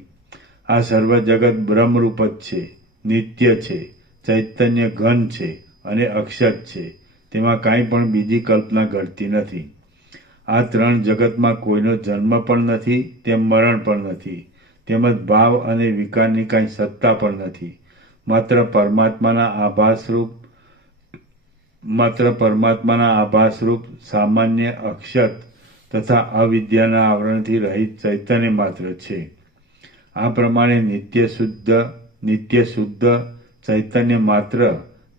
આ સર્વ જગત બ્રહ્મરૂપ જ છે, નિત્ય છે, ચૈતન્ય ઘન છે અને અક્ષત છે. તેમાં કાંઈ પણ બીજી કલ્પના ઘડતી નથી. આ 3 જગતમાં કોઈનો જન્મ પણ નથી, તેમ મરણ પણ નથી, તેમજ ભાવ અને વિકારની કાંઈ સત્તા પણ નથી. માત્ર પરમાત્માના આભાસરૂપ સામાન્ય અક્ષત તથા અવિદ્યાના આવરણથી રહિત ચૈતન્ય માત્ર છે. આ પ્રમાણે નિત્ય શુદ્ધ ચૈતન્ય માત્ર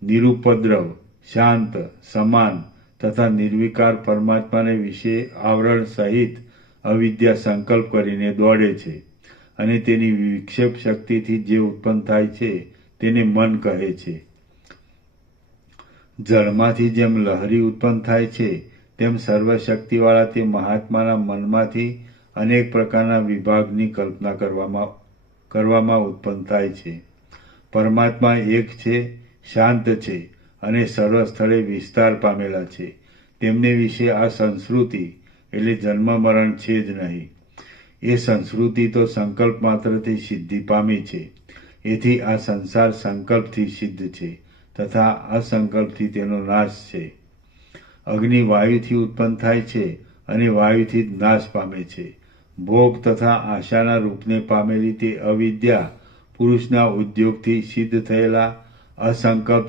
નિરુપદ્રવ, શાંત, સમાન તથા નિર્વિકાર પરમાત્માને વિશે આવરણ સહિત અવિદ્યા સંકલ્પ કરીને દોડે છે અને તેની વિક્ષેપ શક્તિથી જે ઉત્પન્ન થાય છે તેને મન કહે છે. જળમાંથી જેમ લહરી ઉત્પન્ન થાય છે તેમ સર્વશક્તિવાળા તે મહાત્માના મનમાંથી અનેક પ્રકારના વિભાગની કલ્પના કરવામાં ઉત્પન્ન થાય છે. પરમાત્મા એક છે, શાંત છે અને સર્વ સ્થળે વિસ્તાર પામેલા છે. તેમને વિશે આ સંસ્કૃતિ એટલે જન્મ મરણ છે જ નહીં. એ સંસ્કૃતિ તો સંકલ્પ માત્રથી સિદ્ધિ પામી છે. એથી આ સંસાર સંકલ્પથી સિદ્ધ છે તથા અસંકલ્પથી તેનો નાશ છે. અગ્નિ વાયુથી ઉત્પન્ન થાય છે અને વાયુથી જ નાશ પામે છે. ભોગ તથા આશાના રૂપને પામેલી તે અવિદ્યા પુરુષના ઉદ્યોગથી સિદ્ધ થયેલા અસંકલ્પ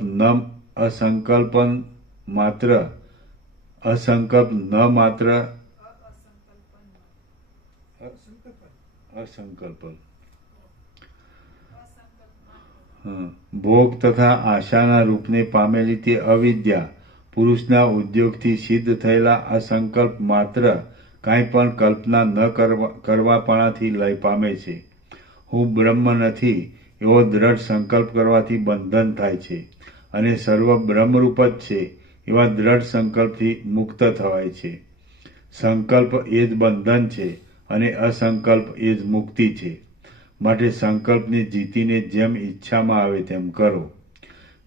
ભોગ તથા આશાના રૂપને પામેલી તે અવિદ્યા પુરુષના ઉદ્યોગથી સિદ્ધ થયેલા અસંકલ્પ માત્ર કાંઈ પણ કલ્પના ન કરવાપણાથી લય પામે છે. હું બ્રહ્મ નથી એવો દ્રઢ સંકલ્પ કરવાથી બંધન થાય છે અને સર્વ બ્રહ્મરૂપ જ છે એવા દ્રઢ સંકલ્પથી મુક્ત થવાય છે. સંકલ્પ એ જ બંધન છે અને અસંકલ્પ એ જ મુક્તિ છે. માટે સંકલ્પને જીતીને જેમ ઈચ્છામાં આવે તેમ કરો.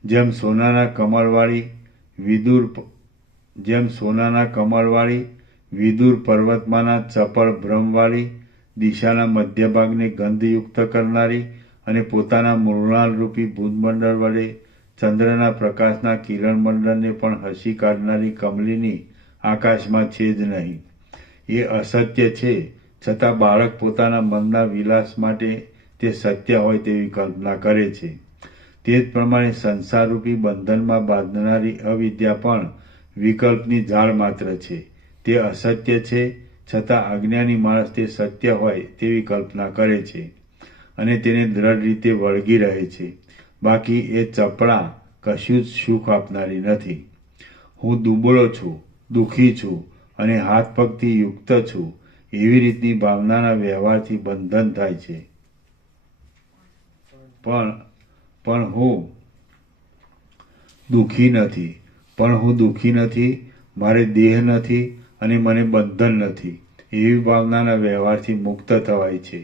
જેમ સોનાના કમળવાળી વિદુર પર્વતમાંના ચપળ ભ્રમવાળી દિશાના મધ્યભાગને ગંધયુક્ત કરનારી અને પોતાના મૃણાલરૂપી ભૂતમંડળ વડે ચંદ્રના પ્રકાશના કિરણમંડળને પણ હસી કાઢનારી કમલીની આકાશમાં છે જ નહીં. એ અસત્ય છે, છતાં બાળક પોતાના મનના વિલાસ માટે તે સત્ય હોય તેવી કલ્પના કરે છે. તે જ પ્રમાણે સંસારરૂપી બંધનમાં બાંધનારી અવિદ્યા પણ વિકલ્પની ઝાડ માત્ર છે. તે અસત્ય છે, છતાં અજ્ઞાની માણસ તે સત્ય હોય તેવી કલ્પના કરે છે અને તેને દ્રઢ રીતે વળગી રહે છે. બાકી એ ચપળા કશું જ સુખ આપનારી નથી. હું દુબળો છું, દુઃખી છું અને હાથ પગથી યુક્ત છું એવી રીતની ભાવનાના વ્યવહારથી બંધન થાય છે. પણ હું દુઃખી નથી, મારે દેહ નથી અને મને બંધન નથી એવી ભાવનાના વ્યવહારથી મુક્ત થવાય છે.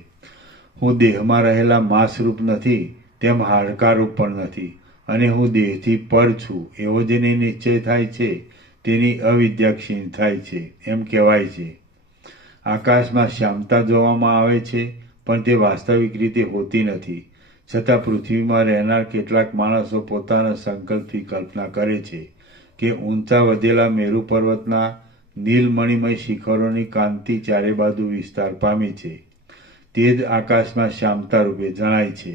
હું દેહમાં રહેલા માંસરૂપ નથી તેમ હાડકારૂપ પણ નથી અને હું દેહથી પર છું એવો જેને નિશ્ચય થાય છે તેની અવિદ્યા ક્ષીણ થાય છે એમ કહેવાય છે. આકાશમાં શ્યામતા જોવામાં આવે છે પણ તે વાસ્તવિક રીતે હોતી નથી. છતાં પૃથ્વીમાં રહેનાર કેટલાક માણસો પોતાના સંકલ્પથી કલ્પના કરે છે કે ઊંચા વધેલા મેરુ પર્વતના નીલમણિમય શિખરોની કાંતિ ચારે બાજુ વિસ્તાર પામી છે. તે જ આકાશમાં શ્યામતા રૂપે જણાય છે.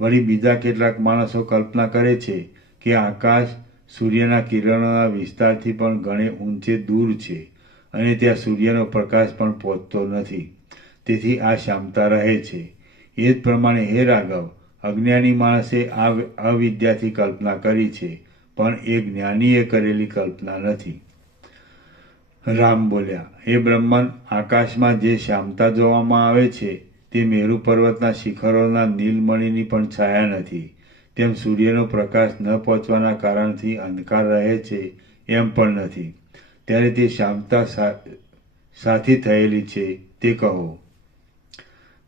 વળી બીજા કેટલાક માણસો કલ્પના કરે છે કે આકાશ સૂર્યના કિરણોના વિસ્તારથી પણ ઘણે ઊંચે દૂર છે અને ત્યાં સૂર્યનો પ્રકાશ પણ પહોંચતો નથી, તેથી આ શ્યામતા રહે છે. એ જ પ્રમાણે હે રાઘવ, અજ્ઞાની માણસે આ અવિદ્યાથી કલ્પના કરી છે પણ એ જ્ઞાનીએ કરેલી કલ્પના નથી. રામ બોલ્યા, હે બ્રહ્મન, આકાશમાં જે શ્યામતા જોવામાં આવે છે તે મેરુ પર્વતના શિખરોના નીલમણિની પણ છાયા નથી. તેમ સૂર્યનો પ્રકાશ ન પહોંચવાના કારણથી અંધકાર રહે છે એમ પણ નથી. ત્યારે તે શ્યામતા સાથી થયેલી છે તે કહો.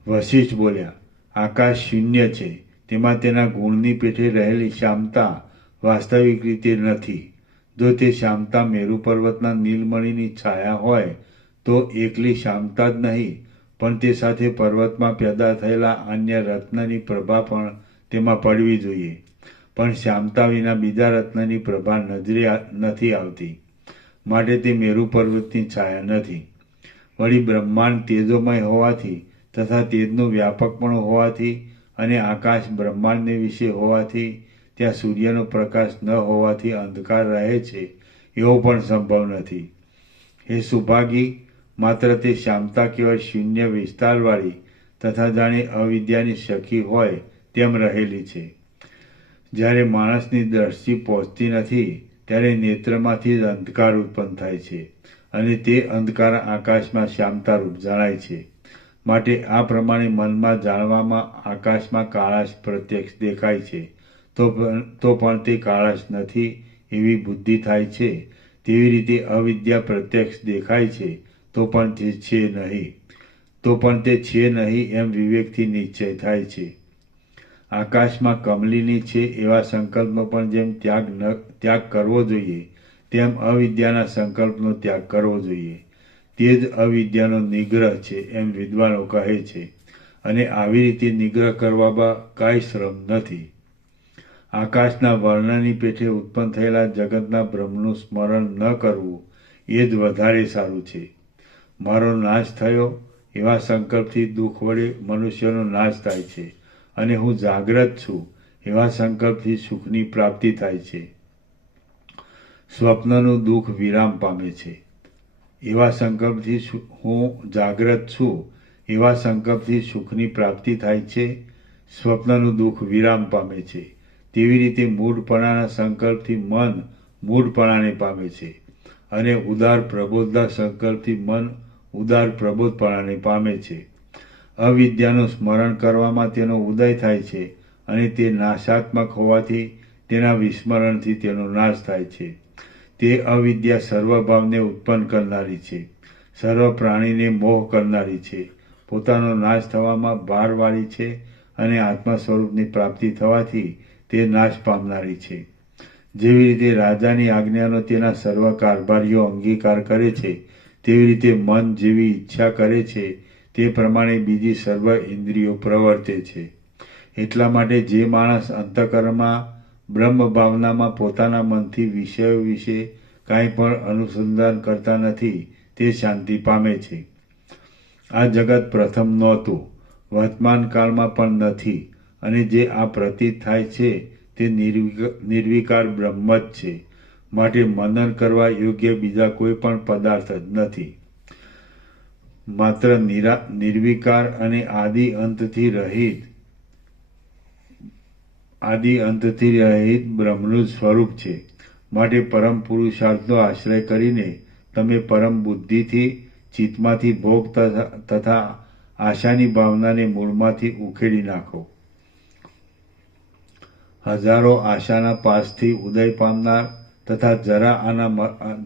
વશિષ્ઠ બોલ્યા, આકાશ શૂન્ય છે, તેમાં તેના ગુણની પેઠે રહેલી શ્યામતા વાસ્તવિક રીતે નથી. જો તે શ્યામતા મેરુ પર્વતના નીલમણિની છાયા હોય તો એકલી શ્યામતા જ નહીં પણ તે સાથે પર્વતમાં પેદા થયેલા અન્ય રત્નની પ્રભા પણ તેમાં પડવી જોઈએ. પણ શ્યામતા વિના બીજા રત્નની પ્રભા નજરે નથી આવતી, માટે તે મેરુ પર્વતની છાયા નથી. વળી બ્રહ્માંડ તેજોમય હોવાથી તથા તેજનું વ્યાપકપણું હોવાથી અને આકાશ બ્રહ્માંડને વિશે હોવાથી ત્યાં સૂર્યનો પ્રકાશ ન હોવાથી અંધકાર રહે છે એવો પણ સંભવ નથી. હે સુભાગી, માત્ર તે શ્યામતા કેવળ શૂન્ય વિસ્તારવાળી તથા જાણે અવિદ્યાની સખી હોય તેમ રહેલી છે. જ્યારે માણસની દ્રષ્ટિ પહોંચતી નથી ત્યારે નેત્રમાંથી જ અંધકાર ઉત્પન્ન થાય છે અને તે અંધકાર આકાશમાં શ્યામતારૂપ જણાય છે. માટે આ પ્રમાણે મનમાં જાણવામાં આકાશમાં કાળાશ પ્રત્યક્ષ દેખાય છે તો પણ તે કાળાશ નથી એવી બુદ્ધિ થાય છે. તેવી રીતે અવિદ્યા પ્રત્યક્ષ દેખાય છે તો પણ તે છે નહીં એમ વિવેકથી નિશ્ચય થાય છે. આકાશમાં કમલીની છે એવા સંકલ્પનો પણ જેમ ત્યાગ કરવો જોઈએ તેમ અવિદ્યાના સંકલ્પનો ત્યાગ કરવો જોઈએ. તે જ અવિદ્યાનો નિગ્રહ છે એમ વિદ્વાનો કહે છે અને આવી રીતે નિગ્રહ કરવામાં કાંઈ શ્રમ નથી. આકાશના વર્ણની પેઠે ઉત્પન્ન થયેલા જગતના બ્રહ્મનું સ્મરણ ન કરવું એ જ વધારે સારું છે. મારો નાશ થયો એવા સંકલ્પથી દુઃખ વડે મનુષ્યનો નાશ થાય છે અને હું જાગ્રત છું એવા સંકલ્પથી સુખની પ્રાપ્તિ થાય છે. સ્વપ્નનું દુઃખ વિરામ પામે છે એવા સંકલ્પથી હું જાગ્રત છું એવા સંકલ્પથી સુખની પ્રાપ્તિ થાય છે. સ્વપ્નનું દુઃખ વિરામ પામે છે. તેવી રીતે મૂઢપણાના સંકલ્પથી મન મૂઢપણાને પામે છે અને ઉદાર પ્રબોધના સંકલ્પથી મન ઉદાર પ્રબોધપણાને પામે છે. અવિદ્યાનું સ્મરણ કરવામાં તેનો ઉદય થાય છે અને તે નાશાત્મક હોવાથી તેના વિસ્મરણથી તેનો નાશ થાય છે. તે અવિદ્યા સર્વભાવને ઉત્પન્ન કરનારી છે, સર્વ પ્રાણીને મોહ કરનારી છે, પોતાનો નાશ થવામાં ભારવાળી છે અને આત્મા સ્વરૂપની પ્રાપ્તિ થવાથી તે નાશ પામનારી છે. જેવી રીતે રાજાની આજ્ઞાનો તેના સર્વ કારભારીઓ અંગીકાર કરે છે, તેવી રીતે મન જેવી ઈચ્છા કરે છે તે પ્રમાણે બીજી સર્વ ઇન્દ્રિયો પ્રવર્તે છે. એટલા માટે જે માણસ અંતઃકરણમાં બ્રહ્મ ભાવનામાં પોતાના મનથી વિષયો વિશે કાંઈ પણ અનુસંધાન કરતા નથી તે શાંતિ પામે છે. આ જગત પ્રથમ નહોતું, વર્તમાન કાળમાં પણ નથી, અને જે આ પ્રતીત થાય છે તે નિર્વિકાર બ્રહ્મ જ છે. માટે મનન કરવા યોગ્ય બીજા કોઈ પણ પદાર્થ જ નથી. માત્ર નિર્વિકાર અને આદિ અંતથી રહિત બ્રહ્મનું સ્વરૂપ છે. માટે પરમ પુરુષાર્થનો આશ્રય કરીને તમે પરમ બુદ્ધિથી ચિત્તમાંથી ભોગ તથા આશાની ભાવનાને મૂળમાંથી ઉખેડી નાખો. હજારો આશાના પાશથી ઉદય પામનાર તથા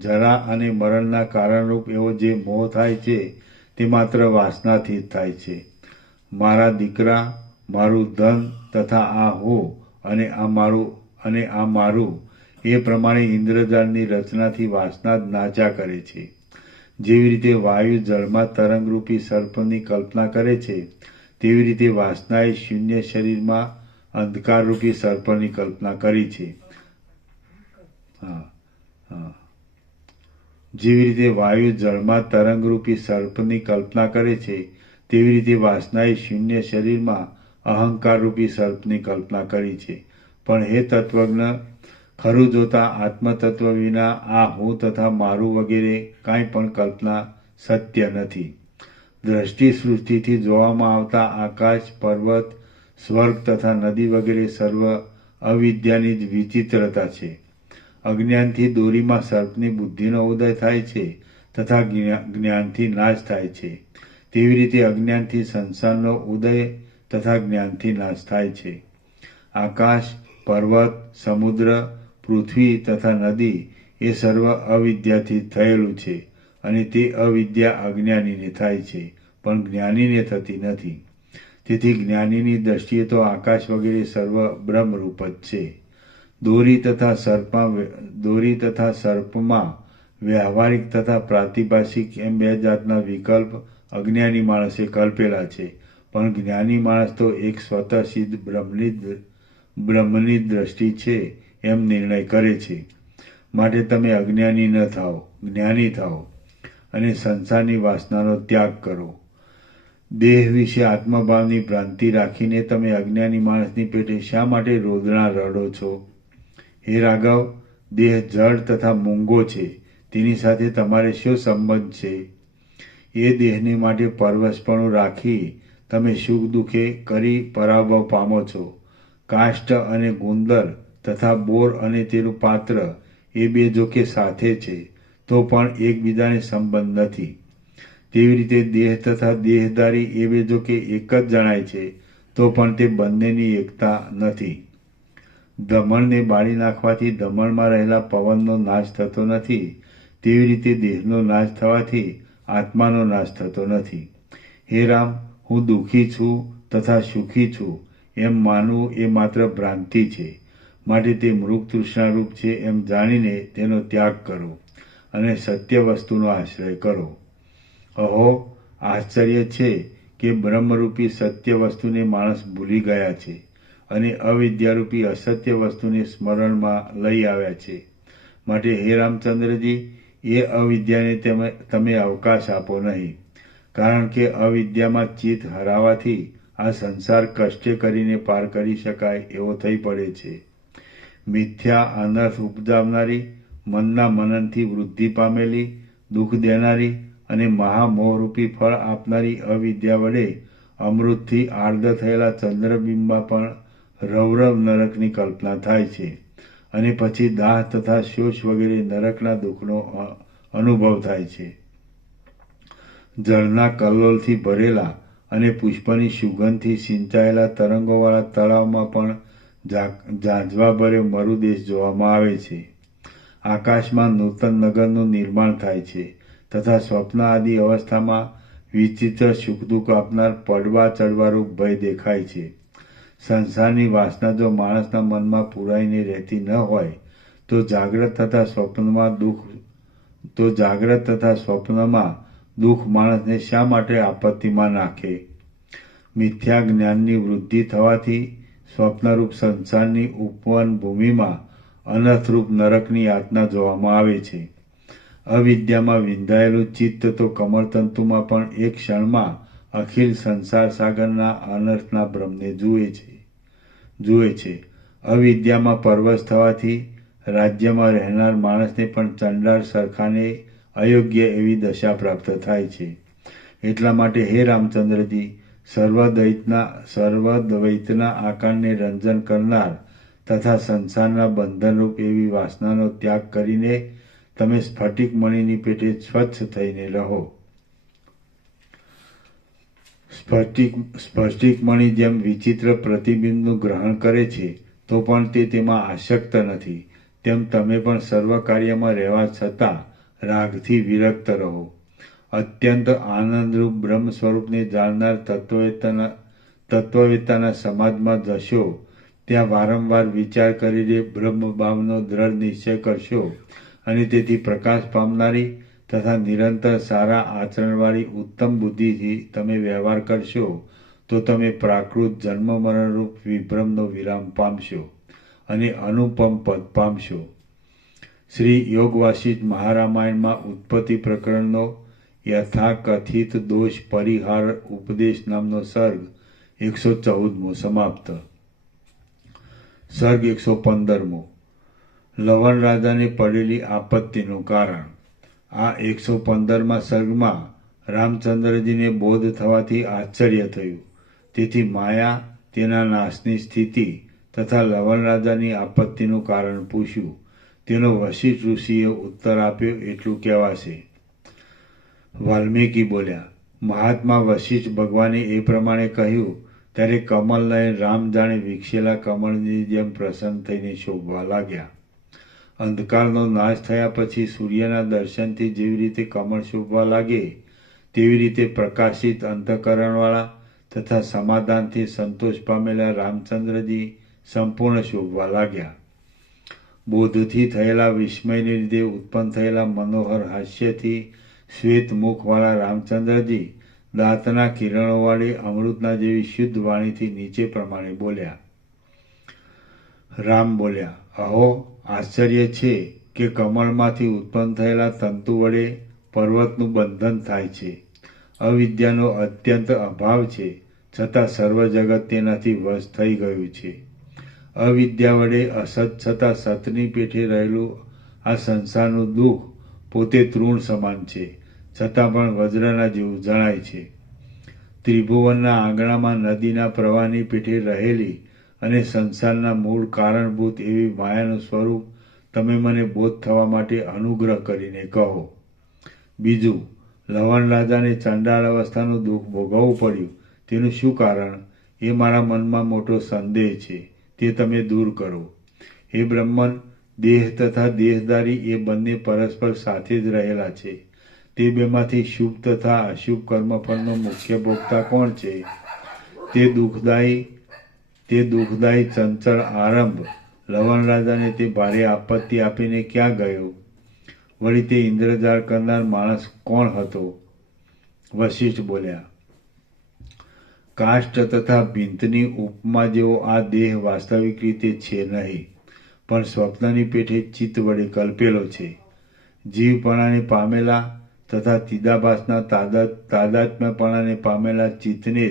જરા અને મરણના કારણરૂપ એવો જે મોહ થાય છે તે માત્ર વાસનાથી જ થાય છે. મારા દીકરા, મારું ધન તથા આ હું અને આ મારું એ પ્રમાણે ઇન્દ્રજાળની રચનાથી વાસના જ નાચા કરે છે. જેવી રીતે વાયુ જળમાં તરંગરૂપી સર્પની કલ્પના કરે છે, તેવી રીતે વાસનાએ શૂન્ય શરીરમાં અંધકારરૂપી સર્પની કલ્પના કરી છે. જેવી રીતે વાયુ જળમાં તરંગરૂપી સર્પની કલ્પના કરે છે, તેવી રીતે વાસનાએ શૂન્ય શરીરમાં અહંકારરૂપી સર્પની કલ્પના કરી છે. પણ હે તત્વજ્ઞ, ખરું જોતા આત્મતત્વ વિના આ હું તથા મારું વગેરે કાંઈ પણ કલ્પના સત્ય નથી. દ્રષ્ટિ સૃષ્ટિથી જોવામાં આવતા આકાશ, પર્વત, સ્વર્ગ તથા નદી વગેરે સર્વ અવિદ્યાની જ વિચિત્રતા છે. અજ્ઞાનથી દોરીમાં સર્પની બુદ્ધિનો ઉદય થાય છે તથા જ્ઞાનથી નાશ થાય છે. તેવી રીતે અજ્ઞાનથી સંસારનો ઉદય તથા જ્ઞાનથી નાશ થાય છે. આકાશ, પર્વત, સમુદ્ર, પૃથ્વી તથા નદી એ સર્વ અવિદ્યાથી થયેલું છે, અને તે અવિદ્યા અજ્ઞાનીને થાય છે, પણ જ્ઞાનીને થતી નથી. તેથી જ્ઞાનીની દ્રષ્ટિએ તો આકાશ વગેરે સર્વ બ્રહ્મરૂપ જ છે. દોરી તથા સર્પમાં વ્યવહારિક તથા પ્રાતિભાષિક એમ બે જાતના વિકલ્પ અજ્ઞાની માણસે કલ્પેલા છે, પણ જ્ઞાની માણસ તો એક સ્વતઃ સિદ્ધ બ્રહ્મની દ્રષ્ટિ છે એમ નિર્ણય કરે છે. માટે તમે અજ્ઞાની ન થાઓ, જ્ઞાની થાઓ અને સંસારની વાસનાનો ત્યાગ કરો. દેહ વિશે આત્મભાવની ભ્રાંતિ રાખીને તમે અજ્ઞાની માણસની પેટે શા માટે રોદણા રડો છો? હે રાઘવ, દેહ જડ તથા મૂંગો છે, તેની સાથે તમારે શું સંબંધ છે? એ દેહને માટે પરવશપણું રાખી તમે સુખ દુઃખે કરી પરાભવ પામો છો. કાષ્ઠ અને ગુંદર તથા બોર અને તેનું પાત્ર એ બે જોકે સાથે છે તો પણ એકબીજાને સંબંધ નથી. તેવી રીતે દેહ તથા દેહધારી એ બે જોકે એક જ જણાય છે તો પણ તે બંનેની એકતા નથી. દમણને બાળી નાખવાથી દમણમાં રહેલા પવનનો નાશ થતો નથી, તેવી રીતે દેહનો નાશ થવાથી આત્માનો નાશ થતો નથી. હે રામ, હું દુઃખી છું તથા સુખી છું એમ માનવું એ માત્ર ભ્રાંતિ છે. માટે તે મૃગ તૃષ્ણારૂપ છે એમ જાણીને તેનો ત્યાગ કરો અને સત્ય વસ્તુનો આશ્રય કરો. અહો, આશ્ચર્ય છે કે બ્રહ્મરૂપી સત્ય વસ્તુને માણસ ભૂલી ગયા છે અને અવિદ્યારૂપી અસત્ય વસ્તુને સ્મરણમાં લઈ આવ્યા છે. માટે હે રામચંદ્રજી, એ અવિદ્યાને તમે અવકાશ આપો નહીં, કારણ કે અવિદ્યામાં ચિત્ત હરાવાથી આ સંસાર કષ્ટે કરીને પાર કરી શકાય એવો થઈ પડે છે. મિથ્યા અનર્થ ઉપજાવનારી, મનના મનનથી વૃદ્ધિ પામેલી, દુઃખ દેનારી અને મહામોહરૂપી ફળ આપનારી અવિદ્યા વડે અમૃતથી આર્દ્ર થયેલા ચંદ્રબિંબમાં પણ રૌરવ નરકની કલ્પના થાય છે, અને પછી દાહ તથા શોષ વગેરે નરકના દુઃખનો અનુભવ થાય છે. જળના કલ્લોલથી ભરેલા અને પુષ્પની સુગંધથી સિંચાયેલા તરંગોવાળા તળાવમાં પણ ઝાંઝવાભર્યો મરુદેશ જોવામાં આવે છે. આકાશમાં નૂતન નગરનું નિર્માણ થાય છે તથા સ્વપ્ન આદિ અવસ્થામાં વિચિત્ર સુખદુઃખ આપનાર પડવા ચડવારૂપ ભય દેખાય છે. સંસારની વાસના જો માણસના મનમાં પૂરાઈને રહેતી ન હોય તો જાગ્રત તથા સ્વપ્નમાં દુઃખ માણસને શા માટે આપત્તિમાં નાખે? મિથ્યા જ્ઞાનની વૃદ્ધિ થવાથી સ્વપ્નરૂપ સંસારની ઉપવન ભૂમિમાં અનર્થરૂપ નરકની યાતના જોવામાં આવે છે. અવિદ્યામાં વિંધાયેલું ચિત્ત તો કમળતંતુમાં પણ એક ક્ષણમાં અખિલ સંસાર સાગરના અનર્થના ભ્રમને જુએ છે. અવિદ્યામાં પરવશ થવાથી રાજ્યમાં રહેનાર માણસને પણ ચંડાળ સરખાને અયોગ્ય એવી દશા પ્રાપ્ત થાય છે. એટલા માટે હે રામચંદ્રજી, સર્વદ્વૈતના આકારને રંજન કરનાર તથા સંસારના બંધનરૂપ એવી વાસનાનો ત્યાગ કરીને તમે સ્ફટિક મણિની પેટે સ્વચ્છ થઈને રહો. સ્ફટિક મણિ જેમ વિચિત્ર પ્રતિબિંબનું ગ્રહણ કરે છે તો પણ તે તેમાં આસક્ત નથી, તેમ તમે પણ સર્વ કાર્યમાં રહેવા છતાં રાગથી વિરક્ત રહો. અત્યંત આનંદરૂપ બ્રહ્મ સ્વરૂપને જાણનાર તત્વવેત્તાના સમાજમાં જશો ત્યાં વારંવાર વિચાર કરીને બ્રહ્મભાવનો દ્રઢ નિશ્ચય કરશો અને તેથી પ્રકાશ પામનારી તથા નિરંતર સારા આચરણવાળી ઉત્તમ બુદ્ધિથી તમે વ્યવહાર કરશો તો તમે પ્રાકૃત જન્મ મરણરૂપ વિભ્રમનો વિરામ પામશો અને અનુપમ પદ પામશો. શ્રી યોગ વાસિષ્ઠ મહારામાયણમાં ઉત્પત્તિ પ્રકરણનો યથાકથિત દોષ પરિહાર ઉપદેશ નામનો સર્ગ 114 સમાપ્ત. સર્ગ 115. લવણ રાજાને પડેલી આપત્તિનું કારણ. આ 115મા સર્ગમાં રામચંદ્રજીને બોધ થવાથી આશ્ચર્ય થયું. તેથી માયા, તેના નાશની સ્થિતિ તથા લવણ રાજાની આપત્તિનું કારણ પૂછ્યું. તેનો વશિષ્ઠ ઋષિએ ઉત્તર આપ્યો એટલું કહેવાશે. વાલ્મીકી બોલ્યા, મહાત્મા વશિષ્ઠ ભગવાને એ પ્રમાણે કહ્યું ત્યારે કમલ નયન રામ જાણે વિકસેલા કમળની જેમ પ્રસન્ન થઈને શોભવા લાગ્યા. અંધકારનો નાશ થયા પછી સૂર્યના દર્શનથી જેવી રીતે કમળ શોભવા લાગે તેવી રીતે પ્રકાશિત અંતઃકરણવાળા તથા સમાધાનથી સંતોષ પામેલા રામચંદ્રજી સંપૂર્ણ શોભવા લાગ્યા. બોધથી થયેલા વિસ્મયને લીધે ઉત્પન્ન થયેલા મનોહર હાસ્યથી શ્વેત મુખવાળા રામચંદ્રજી દાંતના કિરણોવાળી અમૃતના જેવી શુદ્ધ વાણીથી નીચે પ્રમાણે બોલ્યા. રામ બોલ્યા, અહો, આશ્ચર્ય છે કે કમળમાંથી ઉત્પન્ન થયેલા તંતુ વડે પર્વતનું બંધન થાય છે. અવિદ્યાનો અત્યંત અભાવ છે, છતાં સર્વ જગત તેનાથી વશ થઈ ગયું છે. અવિદ્યા વડે અસત છતાં સતની પેઠે રહેલું આ સંસારનું દુઃખ પોતે તૃણ સમાન છે, છતાં પણ વજ્રના જેવું જણાય છે. ત્રિભુવનના આંગણામાં નદીના પ્રવાહની પેઠે રહેલી અને સંસારના મૂળ કારણભૂત એવી માયાનું સ્વરૂપ તમે મને બોધ થવા માટે અનુગ્રહ કરીને કહો. બીજું, લવણ રાજાને ચંડાળ અવસ્થાનું દુઃખ ભોગવવું પડ્યું તેનું શું કારણ? એ મારા મનમાં મોટો સંદેહ છે, તે તમે દૂર કરો. હે બ્રહ્મન, દેહ તથા દેહધારી એ બંને પરસ્પર સાથે જ રહેલા છે. તે બેમાંથી શુભ તથા અશુભ કર્મફળનો મુખ્ય ભોગતા કોણ છે? તે દુઃખદાયી ચંચળ આરંભ લવણ રાજાને તે ભારે આપત્તિ આપીને ક્યાં ગયો? વળી તે ઇન્દ્રજાળ કરનાર માણસ કોણ હતો? વશિષ્ઠ બોલ્યા, કાષ્ઠ તથા ભીંતની ઉપમા જેવો આ દેહ વાસ્તવિક રીતે છે નહીં, પણ સ્વપ્નની પેઠે ચિત્ત વડે કલ્પેલો છે. જીવપણાને પામેલા તથા ચિદાભાસના તાદાત્મ્યપણાને પામેલા ચિત્તને જ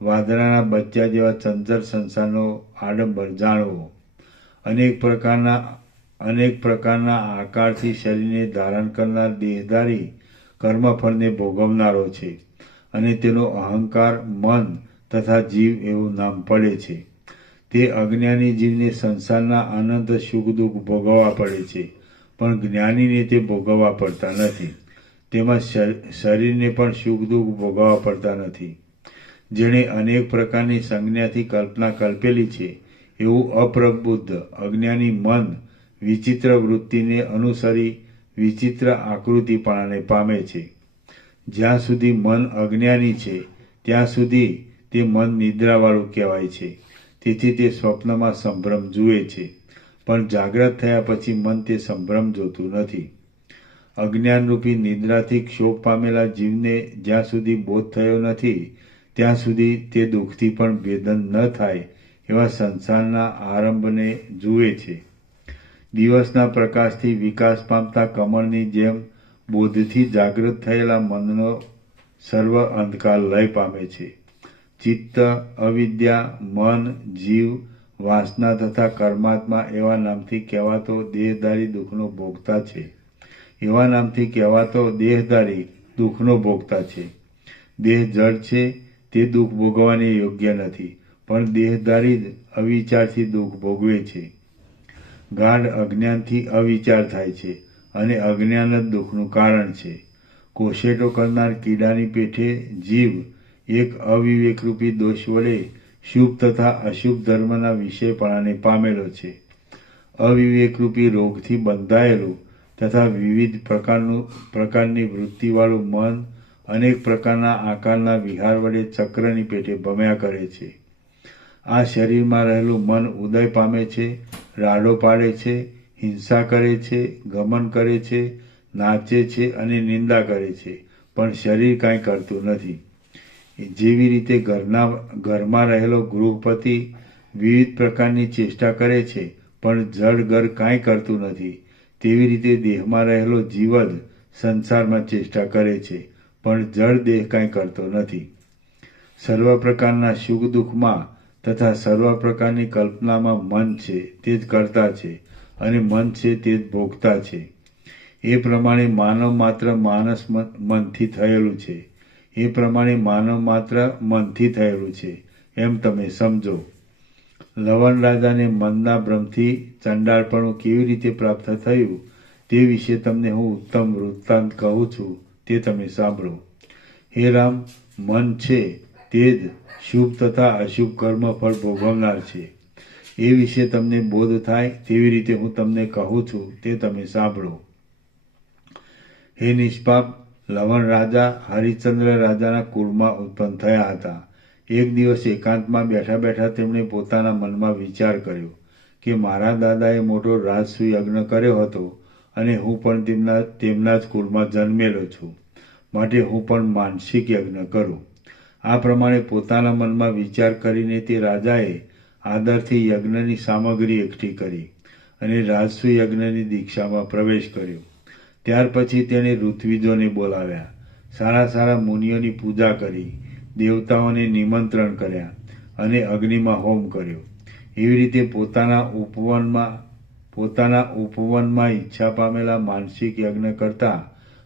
વાદળાના બચ્ચા જેવા ચંચળ સંસારનો આડંબર જાણવો. અનેક પ્રકારના આકારથી શરીરને ધારણ કરનાર દેહધારી કર્મફળને ભોગવનારો છે અને તેનો અહંકાર, મન તથા જીવ એવું નામ પડે છે. તે અજ્ઞાની જીવને સંસારના અનંત સુખ દુઃખ ભોગવવા પડે છે, પણ જ્ઞાનીને તે ભોગવવા પડતા નથી. તેમાં શરીરને પણ સુખ દુઃખ ભોગવવા પડતા નથી. જેણે અનેક પ્રકારની સંજ્ઞાથી કલ્પના કલ્પેલી છે એવું અપ્રબુદ્ધ અજ્ઞાની મન વિચિત્ર વૃત્તિને અનુસરી વિચિત્ર આકૃતિપણાને પામે છે. જ્યાં સુધી મન અજ્ઞાની છે ત્યાં સુધી તે મન નિદ્રાવાળું કહેવાય છે. તેથી તે સ્વપ્નમાં સંભ્રમ જુએ છે, પણ જાગ્રત થયા પછી મન તે સંભ્રમ જોતું નથી. અજ્ઞાનરૂપી નિદ્રાથી ક્ષોભ પામેલા જીવને જ્યાં સુધી બોધ થયો નથી ત્યાં સુધી તે દુઃખથી પણ ભેદન ન થાય એવા સંસારના આરંભને જુએ છે. દિવસના પ્રકાશથી વિકાસ પામતા કમળની જેમ બોધથી જાગૃત થયેલા મનનો સર્વ અંધકાર લય પામે છે. ચિત્ત, અવિદ્યા, મન, જીવ, વાસના તથા કર્માત્મા એવા નામથી કહેવાતો દેહધારી દુઃખનો ભોગતા છે. એવા નામથી કહેવાતો દેહધારી દુઃખનો ભોગતા છે. દેહ જડ છે તે દુઃખ ભોગવવાને યોગ્ય નથી, પણ દેહધારી જ અવિચારથી દુઃખ ભોગવે છે. ગાઢ અજ્ઞાનથી અવિચાર થાય છે અને અજ્ઞાન જ દુઃખનું કારણ છે. કોશેટો કરનાર કીડાની પેઠે જીવ એક અવિવેકરૂપી દોષ વડે શુભ તથા અશુભ ધર્મના વિષયપણાને પામેલો છે. અવિવેકરૂપી રોગથી બંધાયેલું તથા વિવિધ પ્રકારની વૃત્તિવાળું મન અનેક પ્રકારના આકારના વિહાર વડે ચક્રની પેટે ભમ્યા કરે છે. આ શરીરમાં રહેલું મન ઉદય પામે છે, રાડો પાડે છે, હિંસા કરે છે, ગમન કરે છે, નાચે છે અને નિંદા કરે છે, પણ શરીર કાંઈ કરતું નથી. જેવી રીતે ઘરમાં રહેલો ગૃહપતિ વિવિધ પ્રકારની ચેષ્ટા કરે છે પણ જડ ઘર કાંઈ કરતું નથી, તેવી રીતે દેહમાં રહેલો જીવ જ સંસારમાં ચેષ્ટા કરે છે પણ જડ દેહ કાંઈ કરતો નથી. સર્વ પ્રકારના સુખ દુઃખમાં તથા સર્વ પ્રકારની કલ્પનામાં મન છે તે જ કરતા છે અને મન છે તે જ ભોગતા છે. એ પ્રમાણે માનવ માત્ર મનથી થયેલું છે. એ પ્રમાણે માનવ માત્ર મનથી થયેલું છે એમ તમે સમજો. લવણ રાજાને મનના ભ્રમથી ચંડાળપણું કેવી રીતે પ્રાપ્ત થયું તે વિશે તમને હું ઉત્તમ વૃત્તાંત કહું છું, તે તમે સાંભળો. હે રામ, મન છે તે જ શુભ તથા અશુભ કર્મ ફળ ભોગવનાર છે. એ વિશે તમને બોધ થાય તેવી રીતે હું તમને કહું છું, તે તમે સાંભળો. હે નિષ્પાપ, લવણ રાજા હરિશ્ચંદ્ર રાજાના કુળમાં ઉત્પન્ન થયા હતા. એક દિવસ એકાંતમાં બેઠા બેઠા તેમણે પોતાના મનમાં વિચાર કર્યો કે મારા દાદાએ મોટો રાજસુ યજ્ઞ કર્યો હતો અને હું પણ તેમના જ કુળમાં જન્મેલો છું, માટે હું પણ માનસિક યજ્ઞ કરું. આ પ્રમાણે પોતાના મનમાં વિચાર કરીને તે રાજાએ આદરથી યજ્ઞની સામગ્રી એકઠી કરી અને રાજસુ યજ્ઞની દીક્ષામાં પ્રવેશ કર્યો. ત્યાર પછી તેણે ઋત્વિજોને બોલાવ્યા, સારા સારા મુનિઓની પૂજા કરી, દેવતાઓને નિમંત્રણ કર્યા અને અગ્નિમાં હોમ કર્યો. એવી રીતે પોતાના ઉપવનમાં ઈચ્છા પામેલા માનસિક યજ્ઞ કરતા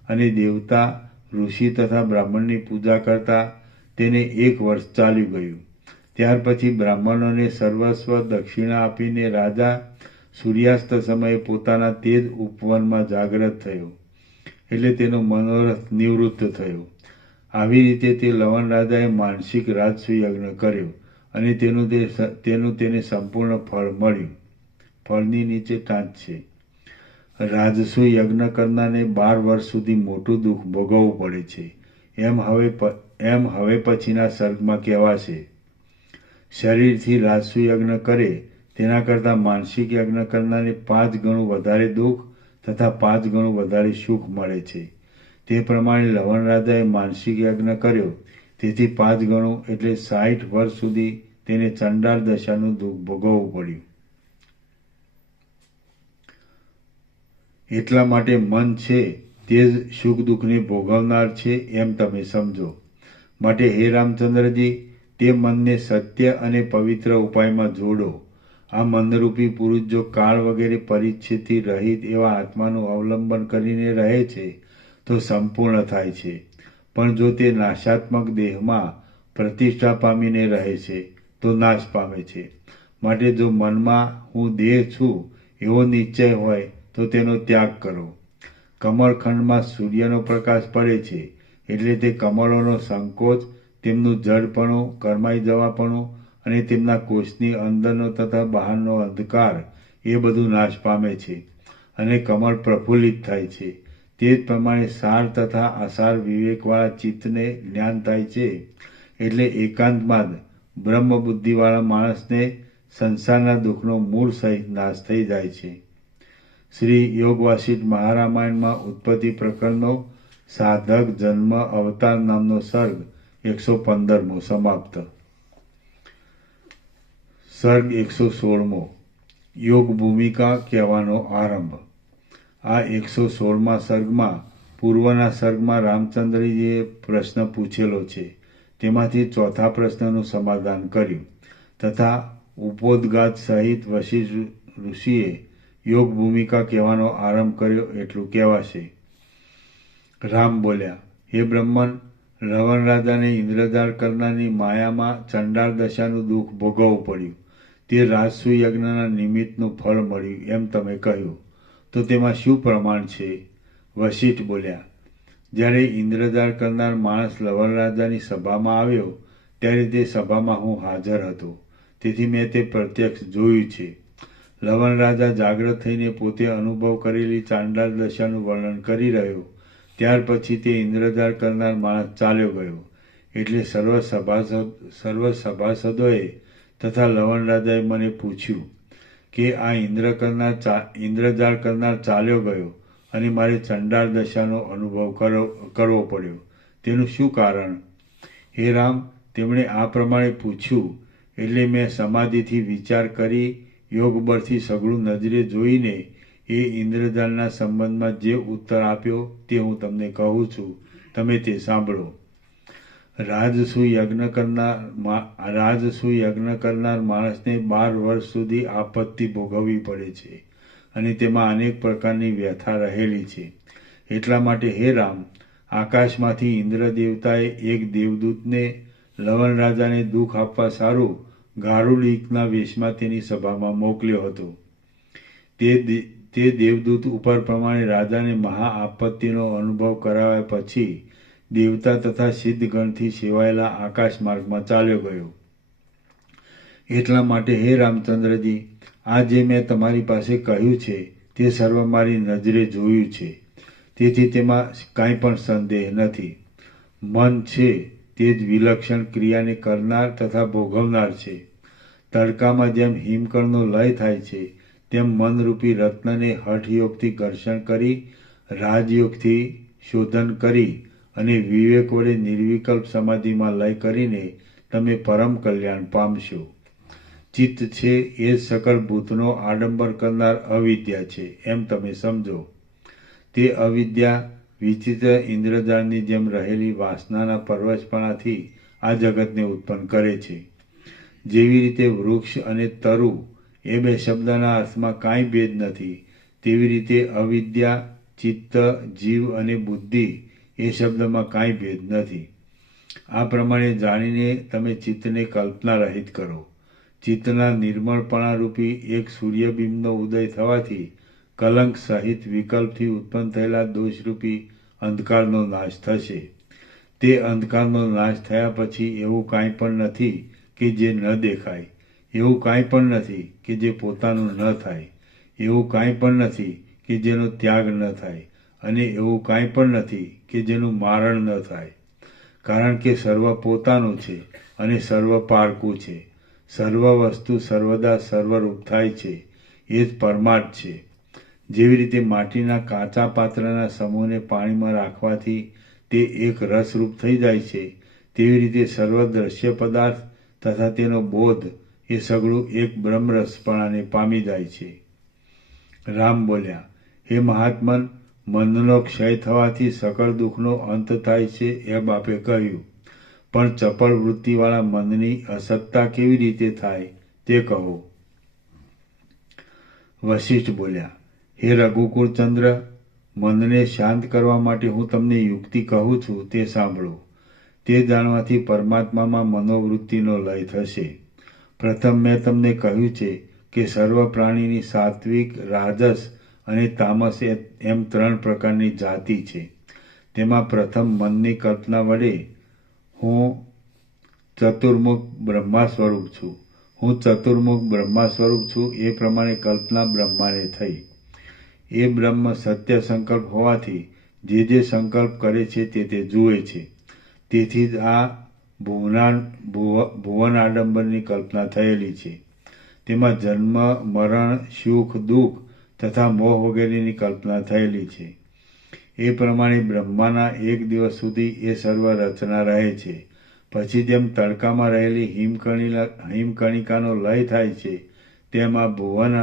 અને દેવતા, ઋષિ તથા બ્રાહ્મણની પૂજા કરતા તેને 1 વર્ષ ચાલ્યું ગયું. ત્યાર પછી બ્રાહ્મણોને સર્વસ્વ દક્ષિણા આપીને રાજા સૂર્યાસ્ત સમયે પોતાના તે જ ઉપવનમાં જાગ્રત થયો, એટલે તેનો મનોરથ નિવૃત્ત થયો. આવી રીતે તે લવણ રાજાએ માનસિક રાજસુ યજ્ઞ કર્યો અને તેનું તેને સંપૂર્ણ ફળ મળ્યું. ફળની નીચે ટાંચ છે. રાજસુ યજ્ઞ કરનારને 12 વર્ષ સુધી મોટું દુઃખ ભોગવવું પડે છે, એમ હવે પછીના સર્ગમાં કહેવાશે. શરીરથી રાજસુ યજ્ઞ કરે તેના કરતાં માનસિક યજ્ઞ કરનારને 5 ગણું વધારે દુઃખ તથા 5 ગણું વધારે સુખ મળે છે. તે પ્રમાણે લવણ રાજાએ માનસિક યજ્ઞ કર્યો, તેથી 5 ગણું એટલે 60 વર્ષ સુધી તેને ચંડાળ દશાનું દુઃખ ભોગવવું પડ્યું. એટલા માટે મન છે તે જ સુખ દુઃખને ભોગવનાર છે એમ તમે સમજો. માટે હે રામચંદ્રજી, તે મનને સત્ય અને પવિત્ર ઉપાયમાં જોડો. આ મનરૂપી પુરુષ જો કાળ વગેરે પરિચ્છેદથી રહિત એવા આત્માનું અવલંબન કરીને રહે છે તો સંપૂર્ણ થાય છે, પણ જો તે નાશાત્મક દેહમાં પ્રતિષ્ઠા પામીને રહે છે તો નાશ પામે છે. માટે જો મનમાં હું દેહ છું એવો નિશ્ચય હોય તો તેનો ત્યાગ કરો. કમળખંડમાં સૂર્યનો પ્રકાશ પડે છે એટલે તે કમળોનો સંકોચ તેમનું જડપણું, કરમાઈ જવાપણું અને તેમના કોષની અંદરનો તથા બહારનો અંધકાર એ બધું નાશ પામે છે અને કમળ પ્રફુલ્લિત થાય છે. તે જ પ્રમાણે સાર તથા અસાર વિવેકવાળા ચિત્તને જ્ઞાન થાય છે. એટલે એકાંતમાં જ બ્રહ્મબુદ્ધિવાળા માણસને સંસારના દુઃખનો મૂળ સહિત નાશ થઈ જાય છે. શ્રી યોગ વાસિષ્ઠ મહારામાયણમાં ઉત્પત્તિ પ્રકરણનો સાધક જન્મ અવતાર નામનો સર્ગ 115મો સમાપ્ત. સર્ગ 116મો યોગ ભૂમિકા કહેવાનો આરંભ. આ 116મા સર્ગમાં પૂર્વના સર્ગમાં રામચંદ્રજીએ પ્રશ્ન પૂછેલો છે તેમાંથી ચોથા પ્રશ્નનું સમાધાન કર્યું તથા ઉપોદ્ઘાત સહિત વશિષ્ઠ ઋષિએ યોગ ભૂમિકા કહેવાનો આરંભ કર્યો એટલું કહેવાશે. રામ બોલ્યા, હે બ્રહ્મન, રાવણ રાજાને ઇન્દ્રજાળ કરનારની માયામાં ચંડાળ દશાનું દુઃખ ભોગવવું પડ્યું. તે રાજસુ યજ્ઞના નિમિત્તનું ફળ મળ્યું એમ તમે કહ્યું, તો તેમાં શું પ્રમાણ છે? વશિષ્ઠ બોલ્યા, જ્યારે ઇન્દ્રજાળ કરનાર માણસ લવણ રાજાની સભામાં આવ્યો ત્યારે તે સભામાં હું હાજર હતો, તેથી મેં તે પ્રત્યક્ષ જોયું છે. લવણ રાજા જાગ્રત થઈને પોતે અનુભવ કરેલી ચાંડાળ દશાનું વર્ણન કરી રહ્યો. ત્યાર પછી તે ઇન્દ્રજાળ કરનાર માણસ ચાલ્યો ગયો. એટલે સર્વ સભાસદોએ તથા લવણ રાજાએ મને પૂછ્યું કે આ ઇન્દ્રજાળ કરનાર ચાલ્યો ગયો અને મારે ચંડાળ દશાનો અનુભવ કરવો પડ્યો, તેનું શું કારણ? હે રામ, તેમણે આ પ્રમાણે પૂછ્યું એટલે મેં સમાધિથી વિચાર કરી યોગ બળથી સઘળું નજરે જોઈને એ ઇન્દ્રજાળના સંબંધમાં જે ઉત્તર આપ્યો તે હું તમને કહું છું, તમે તે સાંભળો. રાજસુ યજ્ઞ કરનાર માણસને 12 વર્ષ સુધી આપત્તિ ભોગવવી પડે છે અને તેમાં અનેક પ્રકારની વ્યથા રહેલી છે. એટલા માટે હે રામ, આકાશમાંથી ઇન્દ્ર દેવતાએ એક દેવદૂતને લવણ રાજાને દુઃખ આપવા સારું ગારુડીકના વેશમાં તેની સભામાં મોકલ્યો હતો. તે દેવદૂત ઉપર પ્રમાણે રાજાને મહા આપત્તિનો અનુભવ કરાવ્યા પછી દેવતા તથા સિદ્ધગણથી સેવાયેલા આકાશ માર્ગમાં ચાલ્યો ગયો. એટલા માટે હે રામચંદ્રજી, આ જે મેં તમારી પાસે કહ્યું છે તે સર્વ મારી નજરે જોયું છે, તેથી તેમાં કાંઈ પણ સંદેહ નથી. મન છે તે જ વિલક્ષણ ક્રિયાને કરનાર તથા ભોગવનાર છે. તડકામાં જેમ હિમકણનો લય થાય છે તેમ મનરૂપી રત્નને હઠયોગથી ઘર્ષણ કરી, રાજયોગથી શોધન કરી અને વિવેક વડે નિર્વિકલ્પ સમાધિમાં લય કરીને તમે પરમ કલ્યાણ પામશો. ચિત્ત છે એ સકળ ભૂતનો આડંબર કરનાર અવિદ્યા છે એમ તમે સમજો. તે અવિદ્યા વિચિત્ર ઇન્દ્રજાળની જેમ રહેલી વાસનાના પરવશપણાથી આ જગતને ઉત્પન્ન કરે છે. જેવી રીતે વૃક્ષ અને તરુ એ બે શબ્દના અર્થમાં કાંઈ ભેદ નથી, તેવી રીતે અવિદ્યા, ચિત્ત, જીવ અને બુદ્ધિ એ શબ્દમાં કાંઈ ભેદ નથી. આ પ્રમાણે જાણીને તમે ચિત્તને કલ્પના રહિત કરો. ચિત્તના નિર્મળપણારૂપી એક સૂર્યબિંબનો ઉદય થવાથી કલંક સહિત વિકલ્પથી ઉત્પન્ન થયેલા દોષરૂપી અંધકારનો નાશ થશે. તે અંધકારનો નાશ થયા પછી એવું કાંઈ પણ નથી કે જે ન દેખાય, એવું કાંઈ પણ નથી કે જે પોતાનું ન થાય, એવું કાંઈ પણ નથી કે જેનો ત્યાગ ન થાય, અને એવું કાંઈ પણ નથી કે જેનું મારણ ન થાય. કારણ કે સર્વ પોતાનું છે અને સર્વ પારકું છે. સર્વ વસ્તુ સર્વદા સર્વરૂપ થાય છે, એ જ પરમાર્થ છે. જેવી રીતે માટીના કાચા પાત્રના સમૂહને પાણીમાં રાખવાથી તે એક રસરૂપ થઈ જાય છે, તેવી રીતે સર્વ દ્રશ્ય પદાર્થ તથા તેનો બોધ એ સગળું એક બ્રહ્મરસપણાને પામી જાય છે. રામ બોલ્યા, હે મહાત્મન, મનનો ક્ષય થવાથી સકળ દુઃખનો અંત થાય છે એમ આપે કહ્યું, પણ ચપળ વૃત્તિવાળા મનની અસત્તા કેવી રીતે થાય તે કહો. વશિષ્ઠ બોલ્યા, હે રઘુકુળચંદ્ર, મનને શાંત કરવા માટે હું તમને યુક્તિ કહું છું તે સાંભળો. તે જાણવાથી પરમાત્મામાં મનોવૃત્તિનો લય થશે. પ્રથમ મેં તમને કહ્યું છે કે સર્વ પ્રાણીની સાત્વિક, રાજસ અને તામસ એમ 3 પ્રકારની જાતિ છે. તેમાં પ્રથમ મનની કલ્પના વડે હું ચતુર્મુખ બ્રહ્મા સ્વરૂપ છું. હું ચતુર્મુખ બ્રહ્મા સ્વરૂપ છું એ પ્રમાણે કલ્પના બ્રહ્માને થઈ. એ બ્રહ્મ સત્ય સંકલ્પ હોવાથી જે સંકલ્પ કરે છે તે જુએ છે. તેથી જ આ ભુવન આડંબરની કલ્પના થયેલી છે. તેમાં જન્મ, મરણ, સુખ, દુઃખ તથા મોહ વગેરેની કલ્પના થયેલી છે. એ પ્રમાણે બ્રહ્માના એક દિવસ સુધી એ સર્વ રચના રહે છે. પછી જેમ તડકામાં રહેલી હિમકણિકાનો લય થાય છે તેમ આ ભુવન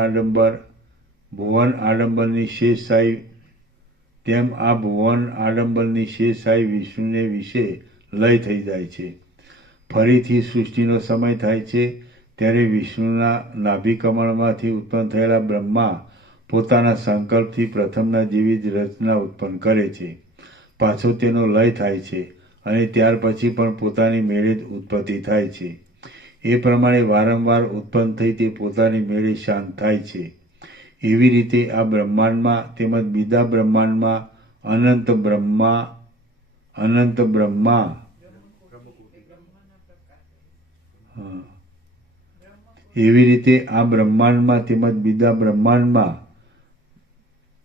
આડંબરની શેષશાહી વિષ્ણુને વિશે લય થઈ જાય છે. ફરીથી સૃષ્ટિનો સમય થાય છે ત્યારે વિષ્ણુના નાભિકમળમાંથી ઉત્પન્ન થયેલા બ્રહ્મા પોતાના સંકલ્પથી પ્રથમના જેવી જ રચના ઉત્પન્ન કરે છે. પાછો તેનો લય થાય છે અને ત્યાર પછી પણ પોતાની મેળે જ ઉત્પત્તિ થાય છે. એ પ્રમાણે વારંવાર ઉત્પન્ન થઈ તે પોતાની મેળે શાંત થાય છે. એવી રીતે આ બ્રહ્માંડમાં તેમજ બીજા બ્રહ્માંડમાં એવી રીતે આ બ્રહ્માંડમાં તેમજ બીજા બ્રહ્માંડમાં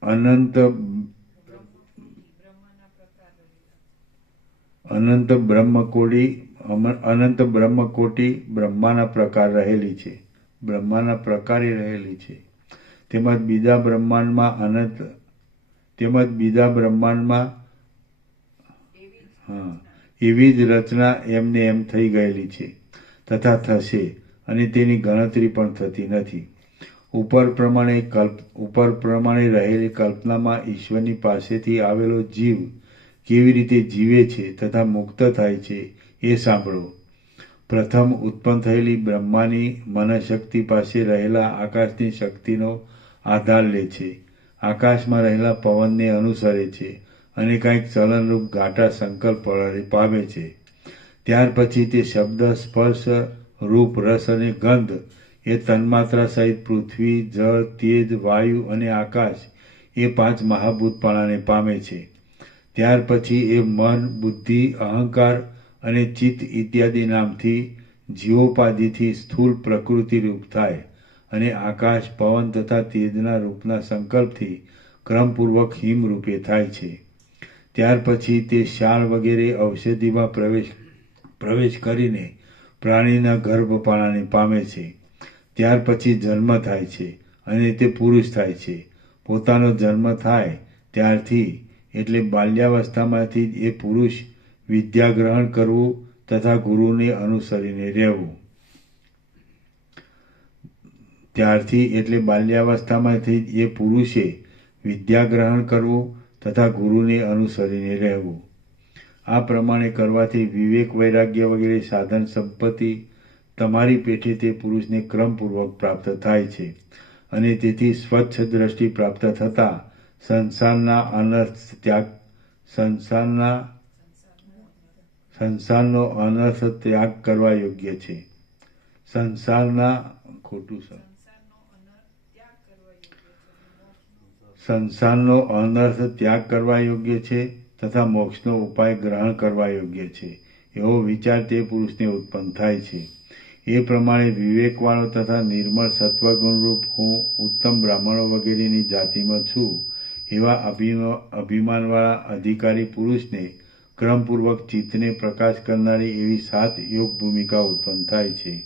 અનંત બ્રહ્મકોટી બ્રહ્માના પ્રકારે રહેલી છે. તેમજ બીજા બ્રહ્માંડમાં એવી જ રચના એમને એમ થઈ ગયેલી છે તથા થશે અને તેની ગણતરી પણ થતી નથી. ઉપર પ્રમાણે રહેલી કલ્પનામાં ઈશ્વરની પાસેથી આવેલો જીવ કેવી રીતે જીવે છે તથા મુક્ત થાય છે એ સાંભળો. પ્રથમ ઉત્પન્ન થયેલી બ્રહ્માની મનશક્તિ પાસે રહેલા આકાશની શક્તિનો આધાર લે છે. આકાશમાં રહેલા પવનને અનુસરે છે અને કંઈક ચલનરૂપ ઘાટા સંકલ્પ પામે છે. ત્યાર પછી તે શબ્દ, સ્પર્શ, રૂપ, રસ અને ગંધ એ તન્માત્રા સહિત પૃથ્વી, જળ, તેજ, વાયુ અને આકાશ એ 5 મહાભૂતપાળાને પામે છે. ત્યાર પછી એ મન, બુદ્ધિ, અહંકાર અને ચિત્ત ઇત્યાદિ નામથી જીવોપાધિથી સ્થૂળ પ્રકૃતિ રૂપ થાય અને આકાશ, પવન તથા તેજના રૂપના સંકલ્પથી ક્રમપૂર્વક હિમ રૂપે થાય છે. ત્યાર પછી તે શાળ વગેરે ઔષધિમાં પ્રવેશ કરીને પ્રાણીના ગર્ભપાળાને પામે છે. ત્યાર પછી જન્મ થાય છે અને તે પુરુષ થાય છે. પોતાનો જન્મ થાય ત્યારથી એટલે બાલ્યાવસ્થામાંથી જ એ પુરુષ વિદ્યા ગ્રહણ કરવું તથા ગુરુને અનુસરીને રહેવું. આ પ્રમાણે કરવાથી વિવેક, વૈરાગ્ય વગેરે સાધન સંપત્તિ તમારી પેઠે તે પુરુષને ક્રમપૂર્વક પ્રાપ્ત થાય છે અને તેથી સ્વચ્છ દ્રષ્ટિ પ્રાપ્ત થતાં સંસારનો અનર્થ ત્યાગ કરવા યોગ્ય છે. સંસારનો અનર્થ ત્યાગ કરવા યોગ્ય છે તથા મોક્ષનો ઉપાય ગ્રહણ કરવા યોગ્ય છે એવો વિચાર તે પુરુષને ઉત્પન્ન થાય છે. એ પ્રમાણે વિવેકવાળો તથા નિર્મળ સત્વગુણરૂપ હું ઉત્તમ બ્રાહ્મણો વગેરેની જાતિમાં છું એવા અભિમાનવાળા અધિકારી પુરુષને ક્રમપૂર્વક ચિત્તને પ્રકાશ કરનારી એવી 7 યોગ ભૂમિકા ઉત્પન્ન થાય છે.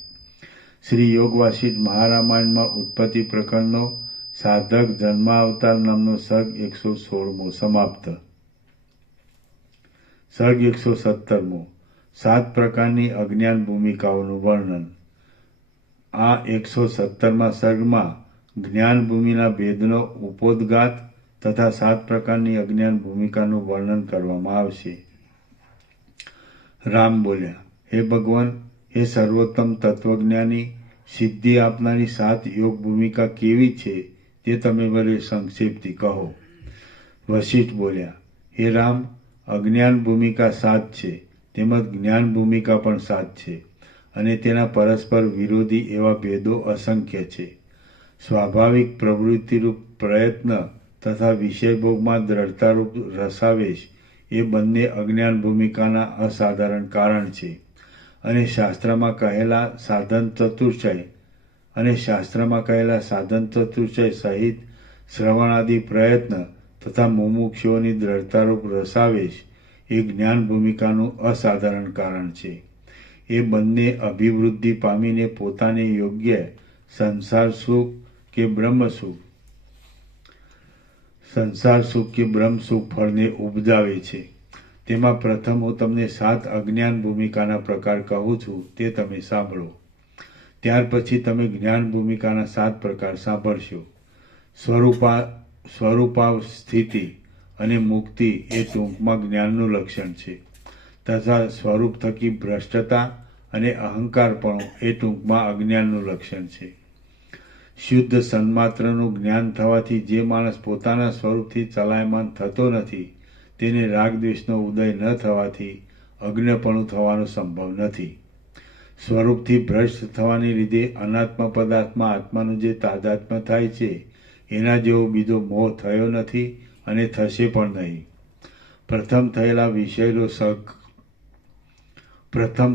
શ્રી યોગ વાસિષ્ઠ મહારામાયણમાં ઉત્પત્તિ પ્રકરણનો સાધક જન્માવતાર નામનો સર્ગ 116મો સમાપ્ત. સર્ગ 117મો 7 પ્રકારની અજ્ઞાન ભૂમિકાઓનું વર્ણન. આ 117મા સર્ગમાં જ્ઞાન ભૂમિના ભેદનો ઉપોદ્ઘાત તથા 7 પ્રકારની અજ્ઞાન ભૂમિકાનું વર્ણન કરવામાં આવશે. રામ બોલ્યા, હે ભગવાન, હે સર્વોત્તમ તત્વજ્ઞાની, સિદ્ધિ આપનારી 7 યોગ ભૂમિકા કેવી છે તે તમે વરે સંક્ષેપથી કહો. વશિષ્ઠ બોલ્યા, હે રામ, અજ્ઞાન ભૂમિકા 7 છે તેમજ જ્ઞાન ભૂમિકા પણ 7 છે અને તેના પરસ્પર વિરોધી એવા ભેદો અસંખ્ય છે. સ્વાભાવિક પ્રવૃત્તિરૂપ પ્રયત્ન તથા વિષયભોગમાં દ્રઢતારૂપ રસાવેશ એ બંને અજ્ઞાન ભૂમિકાના અસાધારણ કારણ છે. અને શાસ્ત્રમાં કહેલા સાધન ચતુર્ચય સહિત શ્રવણાદિ પ્રયત્ન તથા મુમુક્ષુઓની દ્રઢતારૂપ રસાવેશ એ જ્ઞાન ભૂમિકાનું અસાધારણ કારણ છે. એ બંને અભિવૃદ્ધિ પામીને પોતાને યોગ્ય સંસાર સુખ કે બ્રહ્મ સુખ ફળને ઉપજાવે છે. તેમાં પ્રથમ હું તમને 7 અજ્ઞાન ભૂમિકાના પ્રકાર કહું છું, તે તમે સાંભળો. ત્યાર પછી તમે જ્ઞાન ભૂમિકાના 7 પ્રકાર સાંભળશો. સ્વરૂપાવસ્થિતિ અને મુક્તિ એ ટૂંકમાં જ્ઞાનનું લક્ષણ છે, તથા સ્વરૂપ થકી ભ્રષ્ટતા અને અહંકારપણું એ ટૂંકમાં અજ્ઞાનનું લક્ષણ છે. શુદ્ધ સન્માત્રનું જ્ઞાન થવાથી જે માણસ પોતાના સ્વરૂપથી ચલાયમાન થતો નથી, તેને રાગદ્વેષનો ઉદય ન થવાથી અજ્ઞપણું થવાનો સંભવ નથી. સ્વરૂપથી ભ્રષ્ટ થવાને લીધે અનાત્મ પદાર્થમાં આત્માનું જે તાદાત્મ્ય થાય છે, એના જેવો બીજો મોહ થયો નથી અને થશે પણ નહીં. પ્રથમ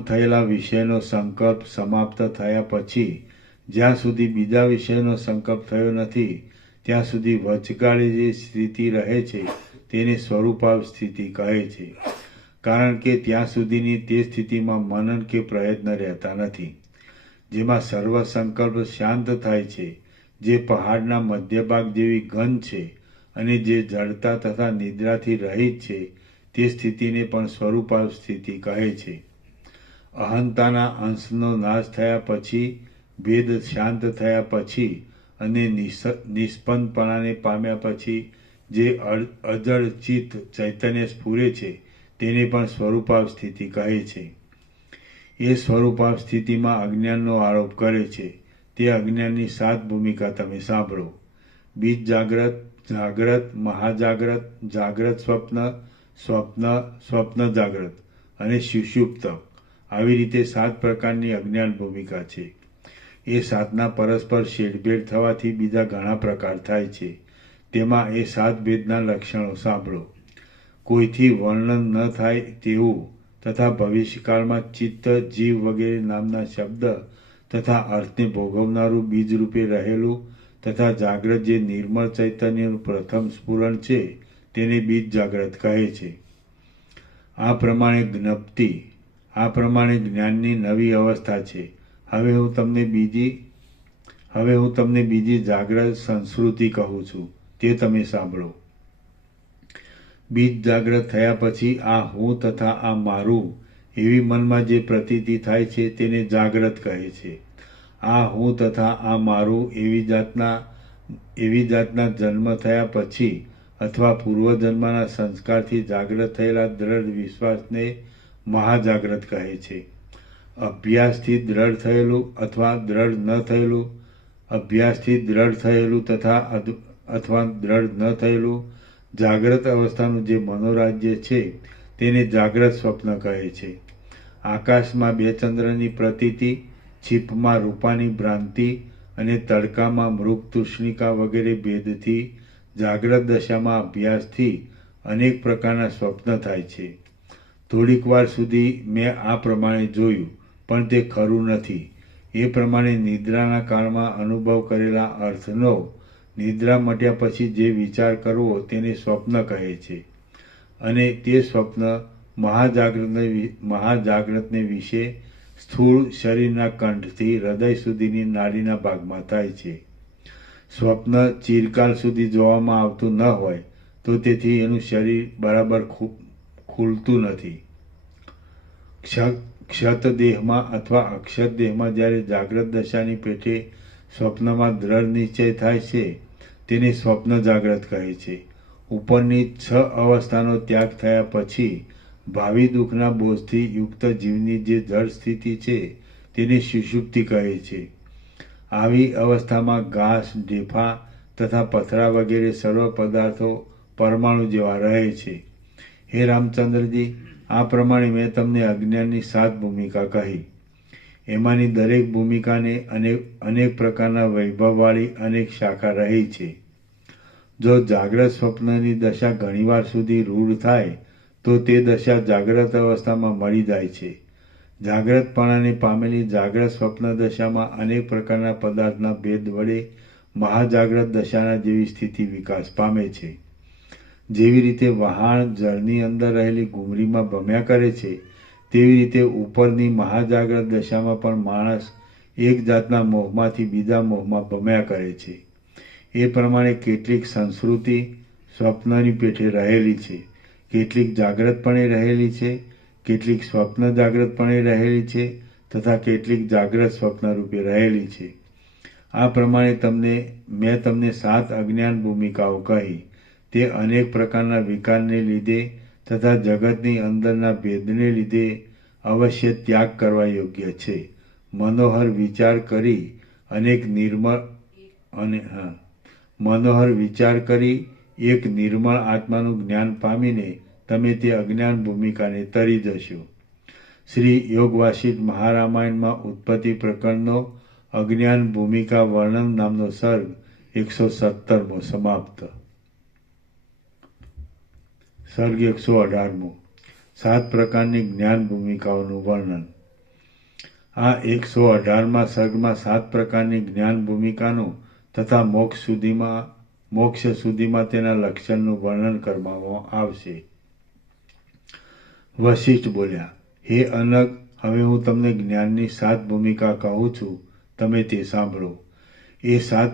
થયેલા વિષયનો સંકલ્પ સમાપ્ત થયા પછી જ્યાં સુધી બીજા વિષયનો સંકલ્પ થયો નથી, ત્યાં સુધી વચગાળે જે સ્થિતિ રહે છે તેને સ્વરૂપાવ સ્થિતિ કહે છે. કારણ કે ત્યાં સુધીની તે સ્થિતિમાં મનન કે પ્રયત્ન રહેતા નથી, જેમાં સર્વ સંકલ્પ શાંત થાય છે, જે પહાડના મધ્યભાગ જેવી ઘન છે અને જે જડતા તથા નિદ્રાથી રહિત છે, તે સ્થિતિને પણ સ્વરૂપાવ સ્થિતિ કહે છે. અહંતાના અંશનો નાશ થયા પછી, ભેદ શાંત થયા પછી અને નિષ્પન્નપણાને પામ્યા પછી જે અજળ ચિત્ત ચૈતન્ય સ્ફુરે છે, તેને પણ સ્વરૂપાવ સ્થિતિ કહે છે. એ સ્વરૂપાવ સ્થિતિમાં અજ્ઞાનનો આરોપ કરે છે. તે અજ્ઞાનની 7 ભૂમિકા તમે સાંભળો. બીજ જાગ્રત, જાગ્રત, મહાજાગ્રત, જાગ્રત સ્વપ્ન, સ્વપ્ન જાગ્રત અને સુષુપ્ત. આવી રીતે 7 પ્રકારની અજ્ઞાન ભૂમિકા છે. એ 7ના પરસ્પર શેડભેડ થવાથી બીજા ઘણા પ્રકાર થાય છે. તેમાં એ 7 ભેદના લક્ષણો સાંભળો. કોઈથી વર્ણન ન થાય તેવું તથા ભવિષ્યકાળમાં ચિત્ત, જીવ વગેરે નામના શબ્દ તથા અર્થને ભોગવનારું બીજરૂપે રહેલું તથા જાગ્રત જે નિર્મળ ચૈતન્યનું પ્રથમ સ્ફુરણ છે, તેને બીજ જાગ્રત કહે છે. આ પ્રમાણે જ્ઞાનની નવી અવસ્થા છે. હવે હું તમને બીજી જાગ્રત સંસ્કૃતિ કહું છું, તે તમે સાંભળો. બીજ જાગ્રત થયા પછી આ હું તથા આ મારું એવી મનમાં જે પ્રતીતિ થાય છે, તેને જાગ્રત કહે છે. આ હું તથા આ મારું એવી જાતના જન્મ થયા પછી અથવા પૂર્વજન્મના સંસ્કારથી જાગ્રત થયેલા દ્રઢ વિશ્વાસને મહાજાગ્રત કહે છે. અભ્યાસથી દ્રઢ થયેલું અથવા દ્રઢ ન થયેલું, અભ્યાસથી દ્રઢ થયેલું તથા અથવા દ્રઢ ન થયેલું જાગ્રત અવસ્થાનું જે મનોરાજ્ય છે, તેને જાગ્રત સ્વપ્ન કહે છે. આકાશમાં 2 ચંદ્રની પ્રતીતિ, છીપમાં રૂપાની ભ્રાંતિ અને તડકામાં મૃગ તૃષ્ણિકા વગેરે ભેદથી જાગ્રત દશામાં અભ્યાસથી અનેક પ્રકારના સ્વપ્ન થાય છે. થોડીક વાર સુધી મેં આ પ્રમાણે જોયું, પણ તે ખરું નથી. એ પ્રમાણે નિદ્રાના કાળમાં અનુભવ કરેલા અર્થનો નિદ્રા મટ્યા પછી જે વિચાર કરવો તેને સ્વપ્ન કહે છે. અને તે સ્વપ્ન મહાજાગ્રતને વિશે સ્થૂળ શરીરના કંઠથી હૃદય સુધીની નાડીના ભાગમાં થાય છે. સ્વપ્ન ચિરકાલ સુધી જોવામાં આવતું ન હોય તો તેથી એનું શરીર બરાબર ખુલતું નથી. ક્ષત દેહમાં અથવા અક્ષત દેહમાં જ્યારે જાગ્રત દશાની પેટે સ્વપ્નમાં દ્રઢ નિશ્ચય થાય છે, તેને સ્વપ્ન જાગ્રત કહે છે. ઉપરની 6 અવસ્થાનો ત્યાગ થયા પછી ભાવિ દુઃખના બોજથી યુક્ત જીવની જે જળ સ્થિતિ છે, તેને સુષુપ્તિ કહે છે. આવી અવસ્થામાં ઘાસ, ઢેફા તથા પથરા વગેરે સર્વ પદાર્થો પરમાણુ જેવા રહે છે. હે રામચંદ્રજી, આ પ્રમાણે મેં તમને અજ્ઞાનની 7 ભૂમિકા કહી. એમાંની દરેક ભૂમિકાને અનેક પ્રકારના વૈભવવાળી અનેક શાખા રહી છે. જો જાગ્રત સ્વપ્નની દશા ઘણીવાર સુધી રૂઢ થાય તો તે દશા જાગ્રત અવસ્થામાં મળી જાય છે. જાગ્રતપણાને પામેલી જાગ્રત સ્વપ્ન દશામાં અનેક પ્રકારના પદાર્થના ભેદ વડે મહાજાગ્રત દશાના જેવી સ્થિતિ વિકાસ પામે છે. જેવી રીતે વહાણ જળની અંદર રહેલી ઘૂમરીમાં ભમ્યા કરે છે, તેવી રીતે ઉપરની મહાજાગ્રત દશામાં પણ માણસ એક જાતના મોહમાંથી બીજા મોહમાં ભમ્યા કરે છે. એ પ્રમાણે કેટલીક સંસ્કૃતિ સ્વપ્નની પેઠે રહેલી છે, કેટલીક જાગ્રતપણે રહેલી છે, કેટલીક સ્વપ્ન જાગ્રતપણે રહેલી છે તથા કેટલીક જાગ્રત સ્વપ્ન રૂપે રહેલી છે. આ પ્રમાણે મેં તમને 7 અજ્ઞાન ભૂમિકાઓ કહી. તે અનેક પ્રકારના વિકારને લીધે તથા જગતની અંદરના ભેદને લીધે અવશ્ય ત્યાગ કરવા યોગ્ય છે. મનોહર વિચાર કરી એક નિર્મળ આત્માનું જ્ઞાન પામીને તમે તે અજ્ઞાન ભૂમિકાને તરી જશો. શ્રી યોગવાસિષ્ઠ મહારામાયણમાં ઉત્પત્તિ પ્રકરણનો અજ્ઞાન ભૂમિકા વર્ણન નામનો સર્ગ 117મો સમાપ્ત. સર્ગ 118મો 7 પ્રકારની જ્ઞાન ભૂમિકાઓનું વર્ણન. આ 118મા સર્ગમાં 7 પ્રકારની જ્ઞાન ભૂમિકાનું તથા મોક્ષ સુધીમાં તેના લક્ષણનું વર્ણન કરવામાં આવશે. વશિષ્ઠ બોલ્યા, હે અનગ, હવે હું તમને જ્ઞાનની 7 ભૂમિકા કહું છું, તમે તે સાંભળો. એ 7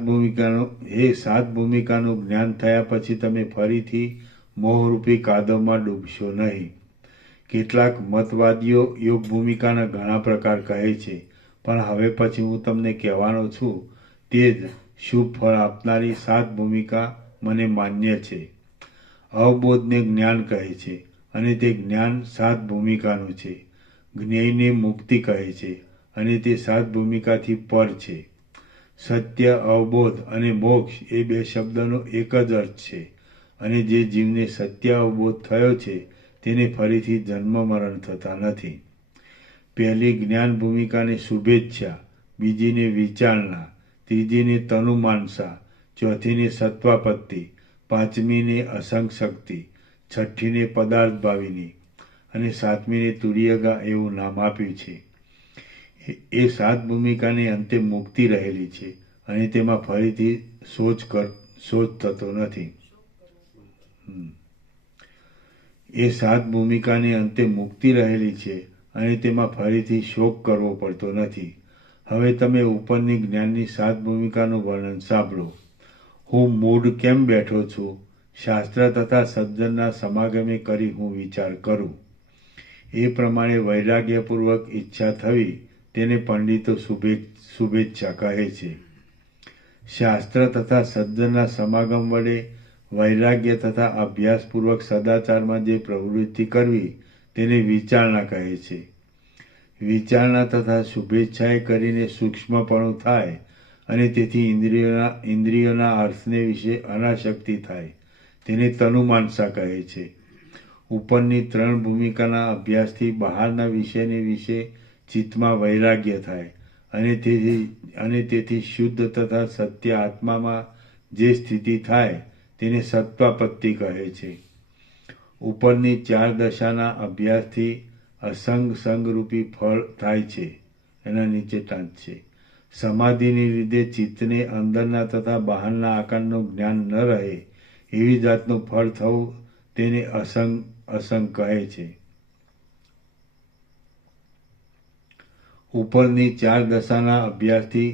ભૂમિકાનું જ્ઞાન થયા પછી તમે ફરીથી મોહરૂપી કાદવમાં ડૂબશો નહીં. કેટલાક મતવાદીઓ યોગ ભૂમિકાના ઘણા પ્રકાર કહે છે, પણ હવે પછી હું તમને કહેવાનો છું તે જ શુભ ફળ આપનારી 7 ભૂમિકા મને માન્ય છે. અવબોધને જ્ઞાન કહે છે અને તે જ્ઞાન 7 ભૂમિકાનું છે. જ્ઞેયને મુક્તિ કહે છે અને તે 7 ભૂમિકાથી પર છે. સત્ય, અવબોધ અને મોક્ષ એ 2 શબ્દનો એક જ અર્થ છે અને જે જીવને સત્ય અવબોધ થયો છે તેને ફરીથી જન્મ મરણ થતા નથી. પહેલી જ્ઞાન ભૂમિકાને શુભેચ્છા, બીજીને વિચારણા, ત્રીજીને તનુમાનસા, ચોથીને સત્વાપત્તિ, પાંચમીને અસંગ શક્તિ, છઠ્ઠીને પદાર્થ ભાવિની અને 7મીને તુર્યગા એવું નામ આપ્યું છે. એ 7 ભૂમિકાને અંતે મુક્તિ રહેલી છે અને તેમાં ફરીથી શોચ થતો નથી. એ 7 ભૂમિકાની અંતે મુક્તિ રહેલી છે અને તેમાં ફરીથી શોક કરવો પડતો નથી. હવે તમે ઉપરની જ્ઞાનની 7 ભૂમિકાનું વર્ણન સાંભળો. હું મૂઢ કેમ બેઠો છું? શાસ્ત્ર તથા સજ્જનના સમાગમે કરી હું વિચાર કરું. એ પ્રમાણે વૈરાગ્યપૂર્વક ઈચ્છા થવી તેને પંડિતો શુભેચ્છા કહે છે. શાસ્ત્ર તથા સજ્જનના સમાગમ વડે વૈરાગ્ય તથા અભ્યાસપૂર્વક સદાચારમાં જે પ્રવૃત્તિ કરવી તેને વિચારણા કહે છે. વિચારણા તથા શુભેચ્છાએ કરીને સૂક્ષ્મપણું થાય અને તેથી ઇન્દ્રિયોના અર્થને વિશે અનાસક્તિ થાય તેને તનુમાનસા કહે છે. ઉપરની 3 ભૂમિકાના અભ્યાસથી બહારના વિષયને વિશે ચિત્તમાં વૈરાગ્ય થાય અને તેથી શુદ્ધ તથા સત્ય આત્મામાં જે સ્થિતિ થાય તેને સત્વાપત્તિ કહે છે. ઉપરની 4 દશાના અભ્યાસથી અસંગ સંગરૂપી ફળ થાય છે. એના નીચે ટાંચ છે. સમાધિને લીધે ચિત્તને અંદરના તથા બહારના આકારનું જ્ઞાન ન રહે એવી જાતનું ફળ થવું તેને અસંગ કહે છે. ઉપરની 4 દશાના અભ્યાસથી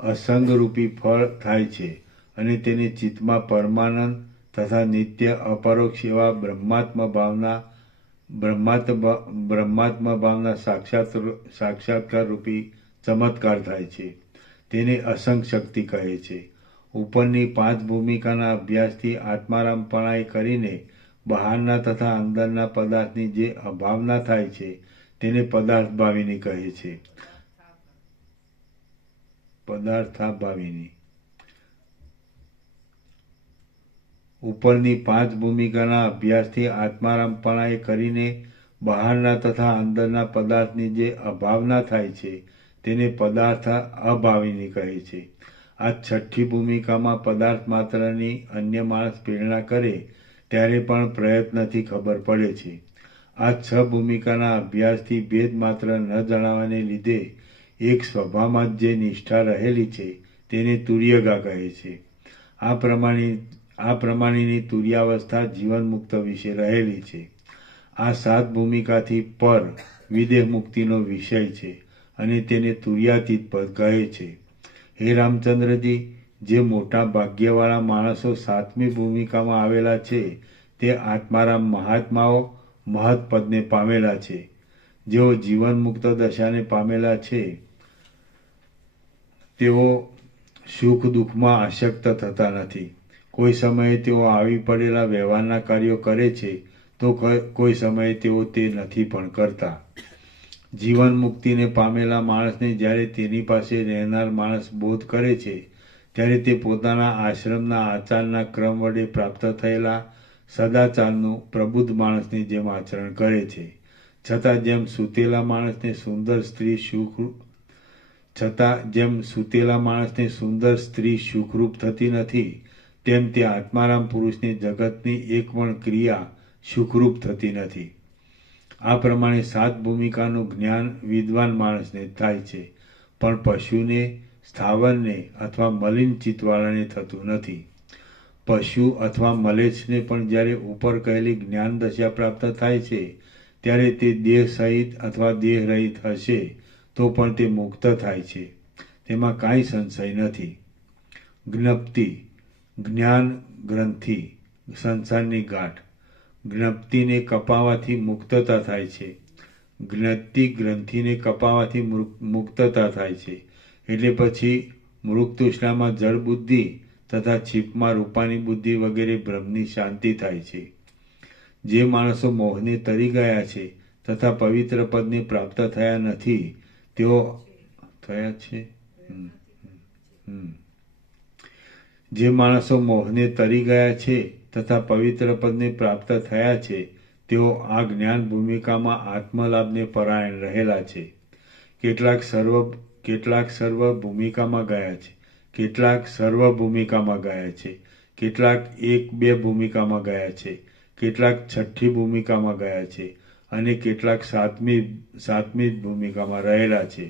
અસંગરૂપી ફળ થાય છે અને તેને ચિત્તમાં પરમાનંદ તથા નિત્ય અપરોક્ષ એવા બ્રહ્માત્મ ભાવના સાક્ષાત્કાર રૂપી ચમત્કાર થાય છે. તેને અસંગ શક્તિ કહે છે. ઉપરની 5 ભૂમિકાના અભ્યાસથી આત્મારામપણાએ કરીને બહારના તથા અંદરના પદાર્થની જે અભાવના થાય છે તેને પદાર્થભાવિની કહે છે. પદાર્થાભાવિની. ઉપરની 5 ભૂમિકાના અભ્યાસથી આત્મારામપણાએ કરીને બહારના તથા અંદરના પદાર્થની જે અભાવના થાય છે તેને પદાર્થ અભાવિની કહે છે. આ 6ઠ્ઠી ભૂમિકામાં પદાર્થ માત્રની અન્ય માણસ પ્રેરણા કરે ત્યારે પણ પ્રયત્નથી ખબર પડે છે. આ 6 ભૂમિકાના અભ્યાસથી ભેદ માત્ર ન જણાવવાને લીધે એક સ્વભાવમાં જ જે નિષ્ઠા રહેલી છે તેને તુર્યગા કહે છે. આ પ્રમાણેની તુર્યાવસ્થા જીવન મુક્ત વિશે રહેલી છે. આ 7 ભૂમિકાથી પર વિદેહ મુક્તિનો વિષય છે અને તેને તુર્યાતીત પદ કહે છે. હે રામચંદ્રજી, જે મોટા ભાગ્યવાળા માણસો 7મી ભૂમિકામાં આવેલા છે તે આત્મારામ મહાત્માઓ મહત્પદને પામેલા છે. જેઓ જીવન મુક્ત દશાને પામેલા છે તેઓ સુખ દુઃખમાં આસક્ત થતા નથી. કોઈ સમયે તેઓ આવી પડેલા વ્યવહારના કાર્યો કરે છે તો કોઈ સમયે તેઓ તે નથી પણ કરતા. જીવન મુક્તિને પામેલા માણસને જ્યારે તેની પાસે રહેનાર માણસ બોધ કરે છે ત્યારે તે પોતાના આશ્રમના આચારના ક્રમ વડે પ્રાપ્ત થયેલા સદાચારનું પ્રબુદ્ધ માણસની જેમ આચરણ કરે છે. છતાં જેમ સૂતેલા માણસને સુંદર સ્ત્રી સુખરૂપ થતી નથી તેમ તે આત્મારામ પુરુષની જગતની એક પણ ક્રિયા સુખરૂપ થતી નથી. આ પ્રમાણે 7 ભૂમિકાનું જ્ઞાન વિદ્વાન માણસને થાય છે, પણ પશુને, સ્થાવરને અથવા મલિન ચિત્તવાળાને થતું નથી. પશુ અથવા મલેચ્છને પણ જ્યારે ઉપર કહેલી જ્ઞાન દશા પ્રાપ્ત થાય છે ત્યારે તે દેહ સહિત અથવા દેહ રહિત હશે તો પણ તે મુક્ત થાય છે, તેમાં કાંઈ સંશય નથી. જ્ઞપ્તિ, જ્ઞાન ગ્રંથિ, સંસારની ગાંઠ. જ્ઞપ્તિને કપાવાથી મુક્તતા થાય છે. જ્ઞપ્તિ ગ્રંથિને કપાવાથી મુક્તતા થાય છે. એટલે પછી મૃગતૃષ્ણામાં જળ બુદ્ધિ તથા છીપમાં રૂપાની બુદ્ધિ વગેરે બ્રહ્મની શાંતિ થાય છે. જે માણસો મોહને તરી ગયા છે તથા પવિત્ર પદને પ્રાપ્ત થયા નથી તેઓ થયા છે. જે માણસો મોહને તરી ગયા છે તથા પવિત્ર પદને પ્રાપ્ત થયા છે તેઓ આ જ્ઞાન ભૂમિકામાં આત્મલાભને પરાયણ રહેલા છે. કેટલાક સર્વ ભૂમિકામાં ગયા છે, કેટલાક સર્વ ભૂમિકામાં ગયા છે, કેટલાક 1-2 ભૂમિકામાં ગયા છે, કેટલાક 6ઠ્ઠી ભૂમિકામાં ગયા છે અને કેટલાક 7મી ભૂમિકામાં રહેલા છે.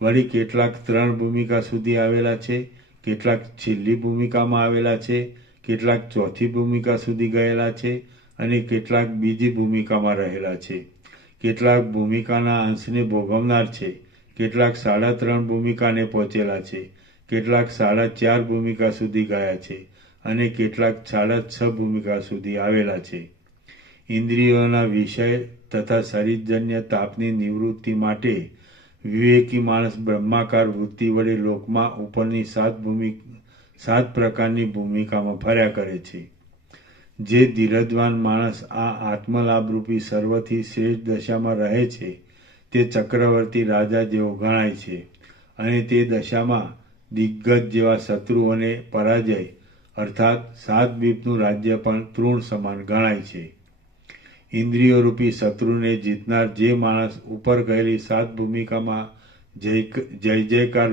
વળી કેટલાક 3 ભૂમિકા સુધી આવેલા છે, કેટલાક છેલ્લી ભૂમિકામાં આવેલા છે, કેટલાક 4થી ભૂમિકા સુધી ગયેલા છે અને કેટલાક બીજી ભૂમિકામાં રહેલા છે. કેટલાક ભૂમિકાના અંશને ભોગવનાર છે, કેટલાક 3.5 ભૂમિકાને પહોંચેલા છે, કેટલાક 4.5 ભૂમિકા સુધી ગયા છે અને કેટલાક 6.5 ભૂમિકા સુધી આવેલા છે. ઇન્દ્રિયોના વિષય તથા શરીરજન્ય તાપની નિવૃત્તિ માટે વિવેકી માણસ બ્રહ્માકાર વૃત્તિ વડે લોકમાં ઉપરની 7 પ્રકારની ભૂમિકામાં ફર્યા કરે છે. જે ધીરજવાન માણસ આ આત્મલાભરૂપી સર્વથી શ્રેષ્ઠ દશામાં રહે છે તે ચક્રવર્તી રાજા જેવો ગણાય છે અને તે દશામાં દિગ્ગજ જેવા શત્રુઓને પરાજય અર્થાત 7 દ્વીપનું રાજ્ય પણ તૃણ સમાન ગણાય છે. ઇન્દ્રિયોરૂપી શત્રુને જીતનાર જે માણસ ઉપર કહેલી 7 ભૂમિકામાં જય જયકાર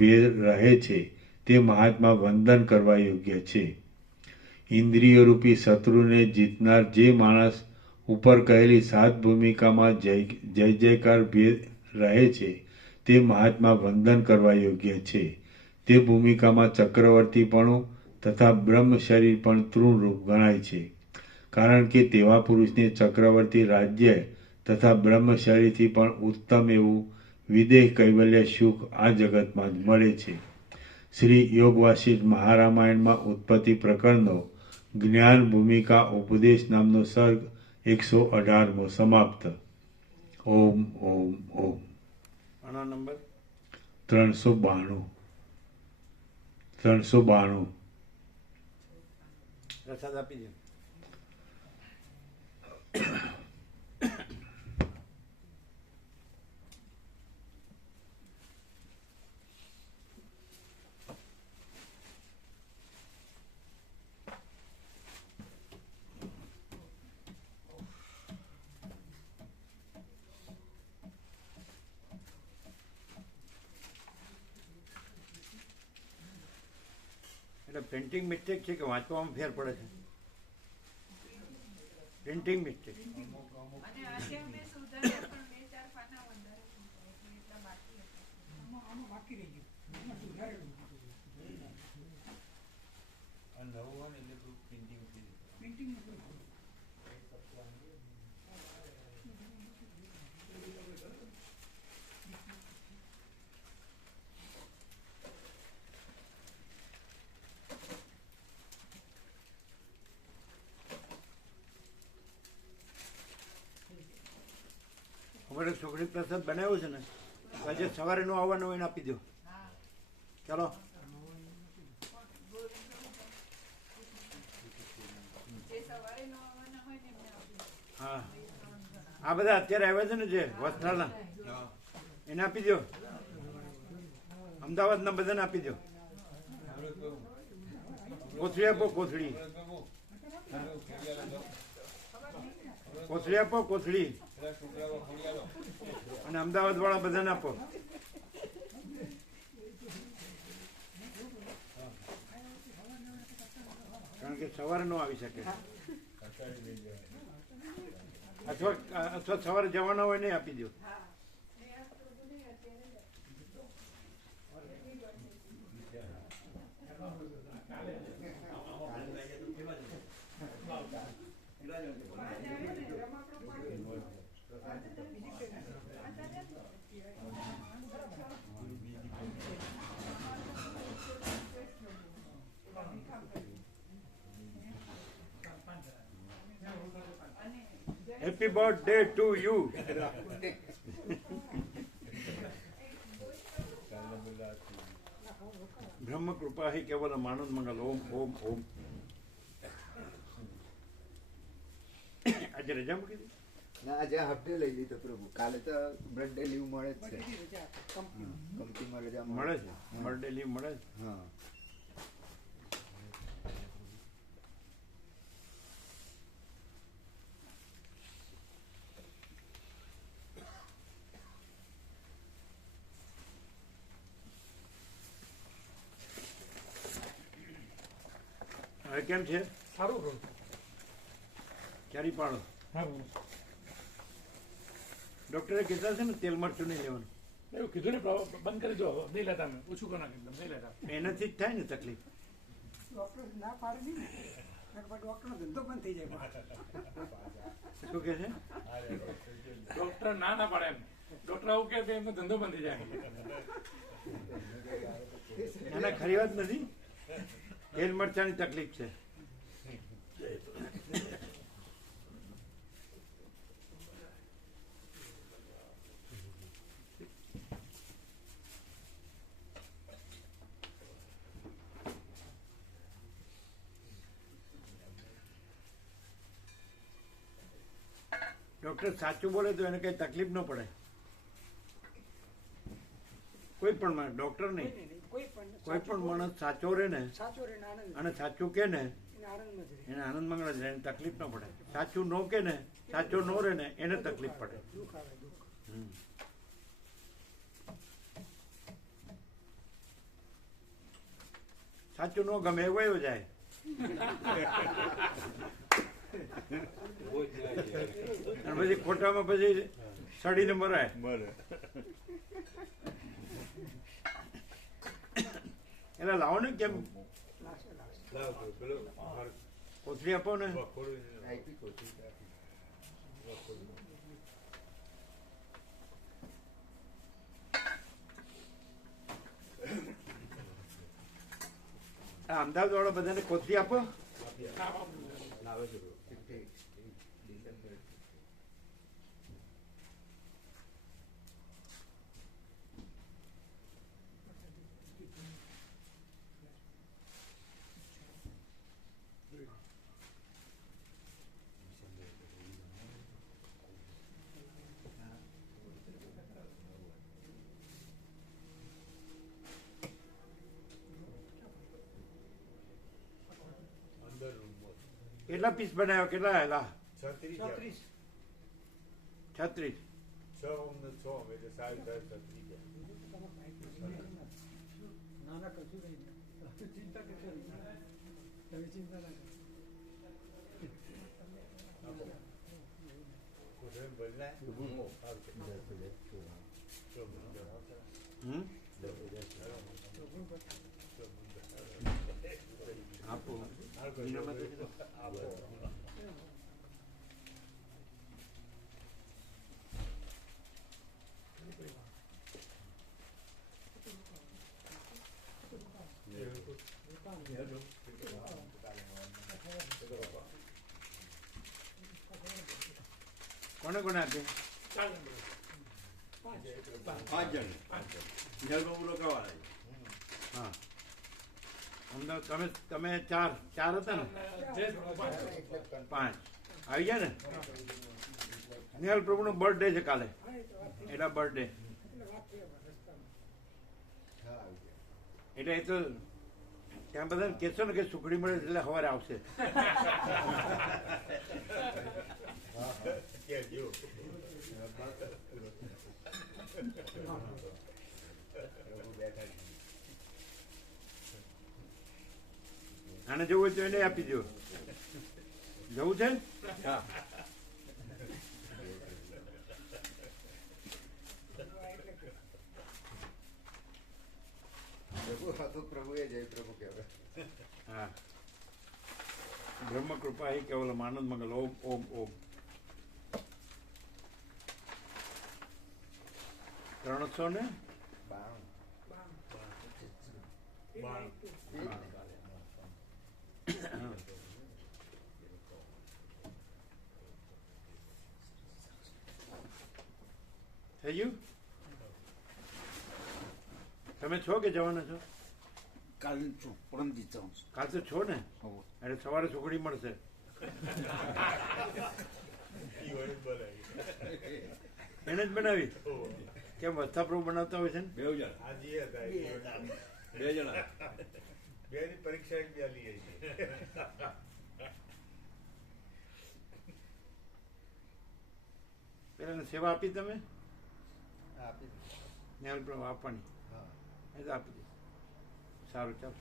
ભેદ રહે છે તે મહાત્મા વંદન કરવા યોગ્ય છે. ઇન્દ્રિયોરૂપી શત્રુને જીતનાર જે માણસ ઉપર કહેલી 7 ભૂમિકામાં જય જયકાર ભેદ રહે છે તે મહાત્મા વંદન કરવા યોગ્ય છે. તે ભૂમિકામાં ચક્રવર્તીપણું તથા બ્રહ્મ શરીર પણ તૃણરૂપ ગણાય છે, કારણ કે તેવા પુરુષને ચક્રવર્તી રાજ્ય તથા બ્રહ્મ શરીરથી પણ ઉત્તમ એવું વિદેહ કૈવલ્ય સુખ આ જગતમાં જ મળે છે. શ્રી યોગ વાસિષ્ઠ મહારામાયણમાં ઉત્પત્તિ પ્રકરણનો જ્ઞાન ભૂમિકા ઉપદેશ નામનો સર્ગ 118મો સમાપ્ત. ઓમ ઓમ ઓમ. આનો નંબર 392. પ્રસાદ આપી દે. એટલે પ્રિન્ટિંગ મિસ્ટેક છે કે વાંચવામાં ફેર પડે છે? Printing mistake. અને આજે અમે સુધાર્યા પણ 2-4 પાના વધારે મૂક્યા એટલે એટલા બાકી હતા. આમાં બાકી રહી ગયું એમાં સુધારેલું આ નવું હોય ને એટલે થોડું પ્રિન્ટિંગ થઈ જાય. પ્રિન્ટિંગ અમારે છોકરી પ્રસાદ બનાવ્યો છે ને આજે સવારે નો આવવાનું હોય એને આપી દો. હા. ચાલો. જે સવારે ન આવવાના હોય ને એમને આપી દો. હા 2-3 જણા. આ બધા અત્યારે આવ્યા છે ને જે વસ્ત્રાલના એને આપી દો. અમદાવાદના બધાને આપી દો. કોથળી આપો કોથળી. કોથળી આપો કોથળી. અને અમદાવાદ વાળા બધાને આપો. કારણ કે સવારે ન આવી શકે અથવા સવારે જવાના હોય નહીં આપી દો. Happy birthday to you. બ્રહ્મ કૃપા હિ કેવલ માનંદ મંગલ. ઓમ ઓમ ઓમ. આજે રજા મૂકી દીધી. ના આજે હાફ ડે લઈ લીધો પ્રભુ. કાલે તો બર્થડે લીવ મળે જ છે. કંપનીમાં રજા મળે છે. બર્થડે લીવ મળે છે. હા હવે કેમ છે? સારું કહું ક્યારી પાડો. સારું ડોક્ટરે કીધા છે ને તેલ મરચું નહીં લેવાનું. એવું કીધું ને બંધ કરી દો નહીં લેતા અમે ઓછું કરી નાખી નહીં લેતા. એનાથી જ થાય ને તકલીફ. ડોક્ટર ના પાડે નહીં ને ડોક્ટરનો ધંધો બંધ થઈ જાય. શું કે છે? ડોક્ટર ના પાડે એમ. ડોક્ટર આવું કે એમનો ધંધો બંધ થઈ જાય. એના ખરી વાત નથી. તેલ મરચાની તકલીફ છે. ડોક્ટર સાચું બોલે તો એને કઈ તકલીફ ન પડે. કોઈ પણ ડોક્ટર નહીં, કોઈ પણ માણસ સાચો રહે ને અને સાચું કે ને એને આનંદ મંગળ જ રહે, એને તકલીફ ન પડે. સાચું નો કે ને, સાચો નો રહે ને એને તકલીફ પડે. સાચું નો ગમે એ વયો જાય. અને પછી ખોટામાં પછી સડીને મરાય. એટલે લાવો ને કેમ કોથળી આપો ને. અમદાવાદ વાળા બધાને કોથળી આપો. કેટલા પીસ બનાવ્યો? કેટલા હેલા? 36. 36. 6 અમને 6 એટલે 36. નાના કશું નહીં. ચિંતા કરશો તમે ચિંતા ના કરો. હમ? આપો એનામાં તો કીધું. કોને કોને આપે? 5 જણ નિહાલબાબુ રોકાવાળા છે. હા અમદાવાદ તમે તમે ચાર હતા ને? 5 આવી ગયા ને? નિહાલ પ્રભુનો બર્થડે છે કાલે, એના બર્થડે એટલે એ તો ત્યાં બધાને કહેશો ને કે સુખડી મળે એટલે સવારે આવશે. આને જવું હોય તો એને આપી દો. જવું છે? હા. પ્રભુ હતો પ્રભુએ જય પ્રભુ કહેવાય. હા. બ્રહ્મ કૃપા હી કેવલમ આનંદ મંગલ ઓમ ઓમ ઓમ. 392 થઈ ગયું? તમે છો કે જવાના છો? કાલ છું, પરમજી જાઉં છું. કાલ તો છો ને? એટલે સવારે સુખડી મળશે. એને જ બનાવી કેમ? વસ્તા પ્રભુ બનાવતા હોય છે ને? 2 જણ. 2 જણા. પરીક્ષા એક બે લઈએ પેલા સેવા આપી તમે? આપી નિહાલ પ્રભુ આપવાની હા એ તો આપી દે. સારું ચાલો.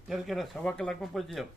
અત્યારે કેટલા 1.25 કલાકમાં પહોંચી જાવ?